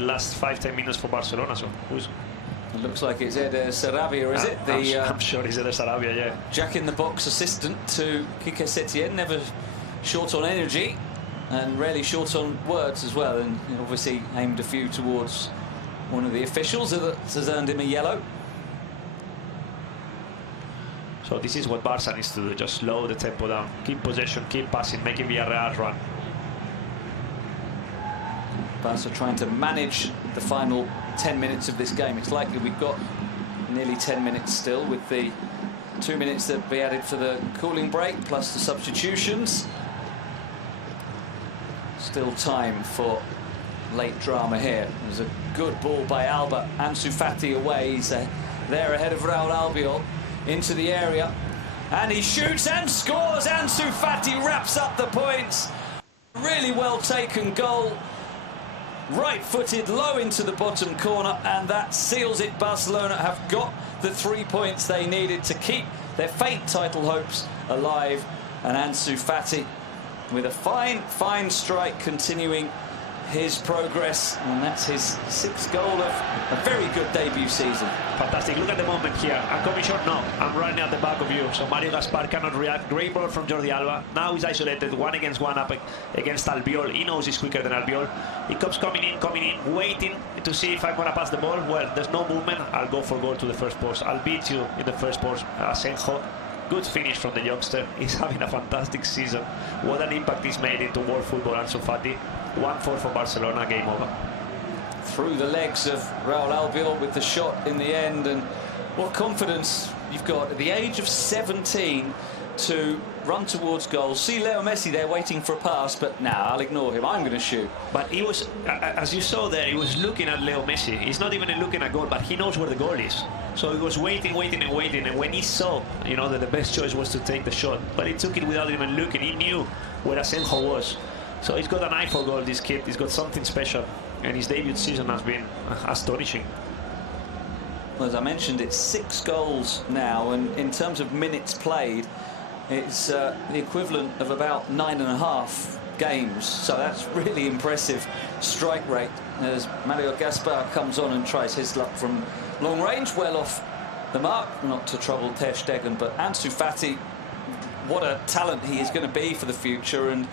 last 5-10 minutes for Barcelona. So it looks like it's Eder Sarabia, is it? I'm sure it's Eder Sarabia, yeah. Jack-in-the-box assistant to Quique Setien, never short on energy and rarely short on words as well, and obviously aimed a few towards one of the officials that has earned him a yellow. So this is what Barca needs to do, just slow the tempo down, keep possession, keep passing, making Villarreal run. Barca trying to manage the final 10 minutes of this game. It's likely we've got nearly 10 minutes still, with the 2 minutes that be added for the cooling break plus the substitutions. Still time for late drama here. There's a good ball by Alba. Ansu Fati away. He's there ahead of Raul Albiol into the area, and he shoots and scores. Ansu Fati wraps up the points. Really well taken goal. Right-footed low into the bottom corner, and that seals it. Barcelona have got the 3 points they needed to keep their faint title hopes alive, and Ansu Fati with a fine strike, continuing his progress, and that's his 6th goal of a very good debut season. Fantastic. Look at the moment here. I'm coming short. No, I'm running at the back of you, so Mario Gaspar cannot react. Great ball from Jordi Alba. Now he's isolated, 1-against-1 up against Albiol. He knows he's quicker than Albiol. He comes coming in, waiting to see if I'm going to pass the ball. Well, there's no movement. I'll go for goal to the first post. I'll beat you in the first post. Asenjo. Good finish from the youngster. He's having a fantastic season. What an impact he's made into world football, Ansu Fati. 1-4 for Barcelona, game over. Through the legs of Raul Albiol with the shot in the end, and what confidence you've got at the age of 17 to run towards goal. See Leo Messi there waiting for a pass, but now I'll ignore him. I'm going to shoot. But he was, as you saw there, he was looking at Leo Messi. He's not even looking at goal, but he knows where the goal is. So he was waiting, and when he saw, that the best choice was to take the shot, but he took it without even looking. He knew where Asenjo was. So he's got an eye for goal, this kid. He's got something special, and his debut season has been astonishing. Well, as I mentioned, it's 6 goals now, and in terms of minutes played, it's the equivalent of about 9.5 games. So that's really impressive strike rate as Mario Gaspar comes on and tries his luck from long range, well off the mark, not to trouble Ter Stegen. But Ansu Fati, what a talent he is going to be for the future. And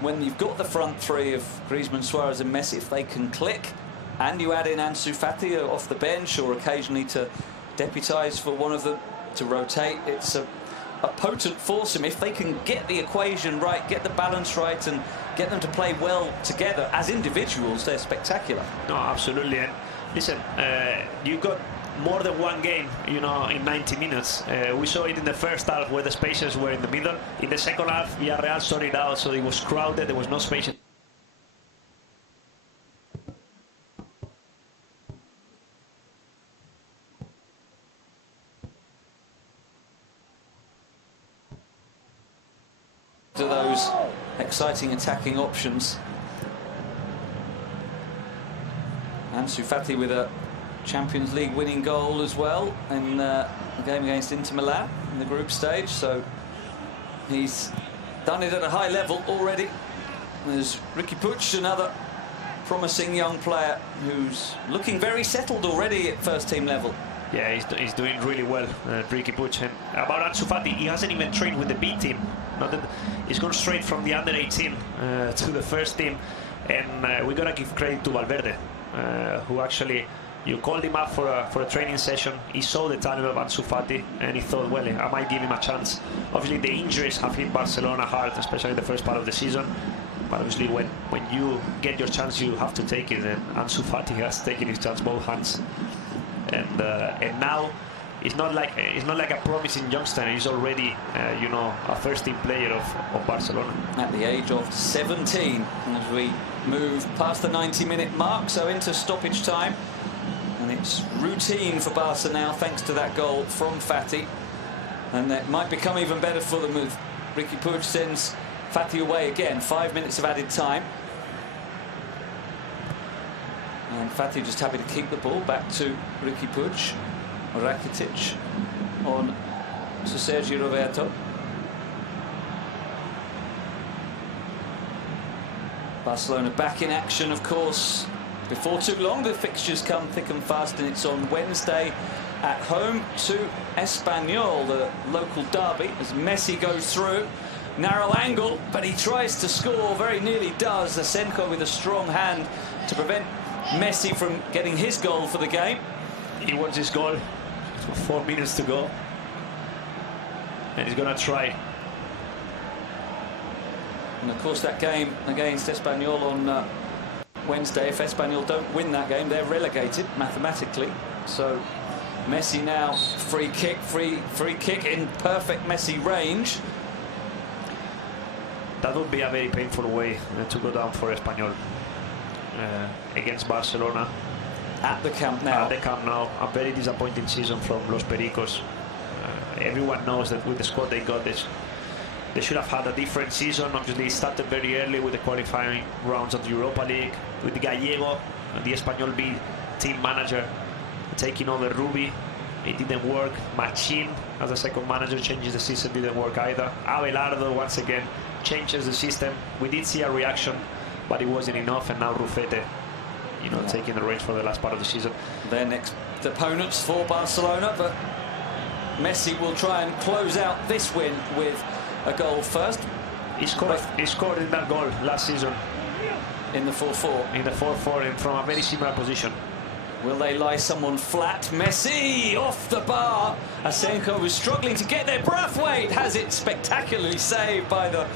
when you've got the front three of Griezmann, Suarez and Messi, if they can click, and you add in Ansu Fati off the bench or occasionally to deputise for one of them to rotate, it's a potent foursome. If they can get the equation right, get the balance right, and get them to play well together as individuals, they're spectacular. No, absolutely. And listen, you've got more than one game, in 90 minutes. We saw it in the first half where the spaces were in the middle. In the second half, Villarreal sorted it out, so it was crowded, there was no space. To those exciting attacking options. Ansu Fati with a Champions League winning goal as well in the game against Inter Milan in the group stage. So he's done it at a high level already. There's Riqui Puig, another promising young player who's looking very settled already at first team level. Yeah, he's doing really well, Riqui Puig. And about Ansu Fati, he hasn't even trained with the B team. Not that he's gone straight from the under 18 to the first team. And we gotta give credit to Valverde, who actually, you called him up for a training session. He saw the talent of Ansu Fati and he thought, well, I might give him a chance. Obviously, the injuries have hit Barcelona hard, especially the first part of the season. But obviously, when you get your chance, you have to take it. And Ansu Fati has taken his chance both hands. And now it's not like a promising youngster. He's already, a first-team player of Barcelona. At the age of 17, as we move past the 90-minute mark, so into stoppage time. And it's routine for Barca now, thanks to that goal from Fati. And that might become even better for them with Riqui Puig sends Fati away again. 5 minutes of added time. And Fati just happy to keep the ball back to Riqui Puig. Rakitic on to Sergio Roberto. Barcelona back in action, of course. Before too long, the fixtures come thick and fast, and it's on Wednesday at home to Espanyol, the local derby, as Messi goes through. Narrow angle, but he tries to score, very nearly does. Asenko with a strong hand to prevent Messi from getting his goal for the game. He wants his goal. 4 minutes to go. And he's going to try. And of course, that game against Espanyol on Wednesday, if Espanyol don't win that game, they're relegated mathematically. So Messi now free kick in perfect Messi range. That would be a very painful way to go down for Espanyol against Barcelona. At the Camp Nou. At the Camp Nou. A very disappointing season from Los Pericos. Everyone knows that with the squad they got this, they should have had a different season. Obviously, it started very early with the qualifying rounds of the Europa League, with Gallego, the Espanyol B team manager, taking over Rubi. It didn't work. Machín, as a second manager, changes the system, didn't work either. Abelardo, once again, changes the system. We did see a reaction, but it wasn't enough. And now Rufete, taking the reins for the last part of the season. Their next opponents for Barcelona, but Messi will try and close out this win with a goal first. He scored in that goal last season. In the 4-4. In the 4-4, and from a very similar position. Will they lie someone flat? Messi off the bar. Asenko was struggling to get there. Braithwaite has it spectacularly saved by the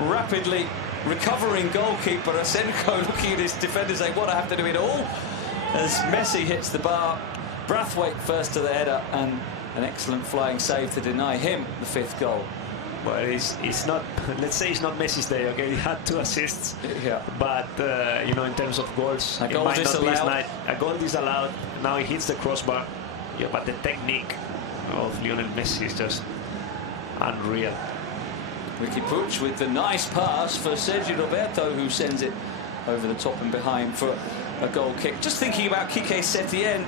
rapidly recovering goalkeeper. Asenko looking at his defender saying, what, I have to do it all? As Messi hits the bar. Braithwaite first to the header, and an excellent flying save to deny him the 5th goal. Well, it's not, let's say it's not Messi's day, okay? He had 2 assists. Yeah. But, in terms of goals, a goal disallowed. A goal disallowed. Now he hits the crossbar. Yeah, but the technique of Lionel Messi is just unreal. Riqui Puig with the nice pass for Sergio Roberto, who sends it over the top and behind for a goal kick. Just thinking about Quique Setién,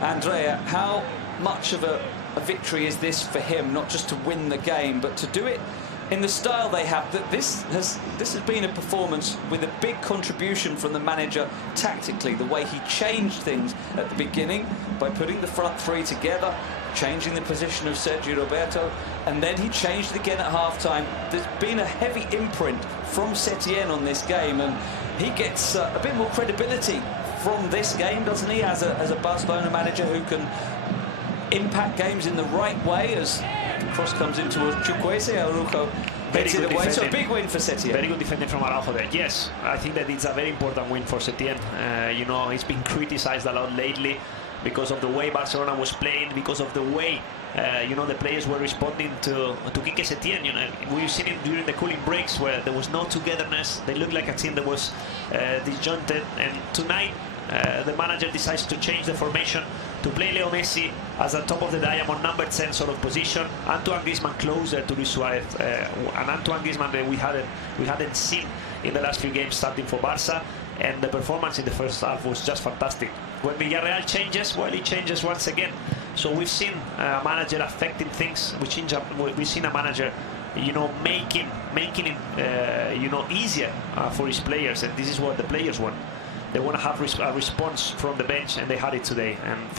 Andrea, how much of a victory is this for him, not just to win the game, but to do it in the style they have. That this has been a performance with a big contribution from the manager tactically, the way he changed things at the beginning by putting the front three together, changing the position of Sergio Roberto, and then he changed it again at half-time. There's been a heavy imprint from Setién on this game, and he gets a bit more credibility from this game, doesn't he, as a Barcelona manager who can impact games in the right way. As the cross comes into Chukwueze, Araujo gets it away. So a big win for Setién. Very good defending from Araujo there. Yes, I think that it's a very important win for Setién. He's been criticized a lot lately because of the way Barcelona was playing, because of the way the players were responding to Quique Setién. We've seen it during the cooling breaks where there was no togetherness. They looked like a team that was disjointed. And tonight, the manager decides to change the formation to play Leo Messi as a top of the diamond, number 10 sort of position. Antoine Griezmann closer to Luis Suarez, and Antoine Griezmann that we hadn't seen in the last few games starting for Barca. and the performance in the first half was just fantastic. When Villarreal changes, well, he changes once again. So we've seen a manager affecting things. We've seen a manager, you know, making it, you know, easier for his players, and this is what the players want. They want to have a response from the bench, and they had it today. And for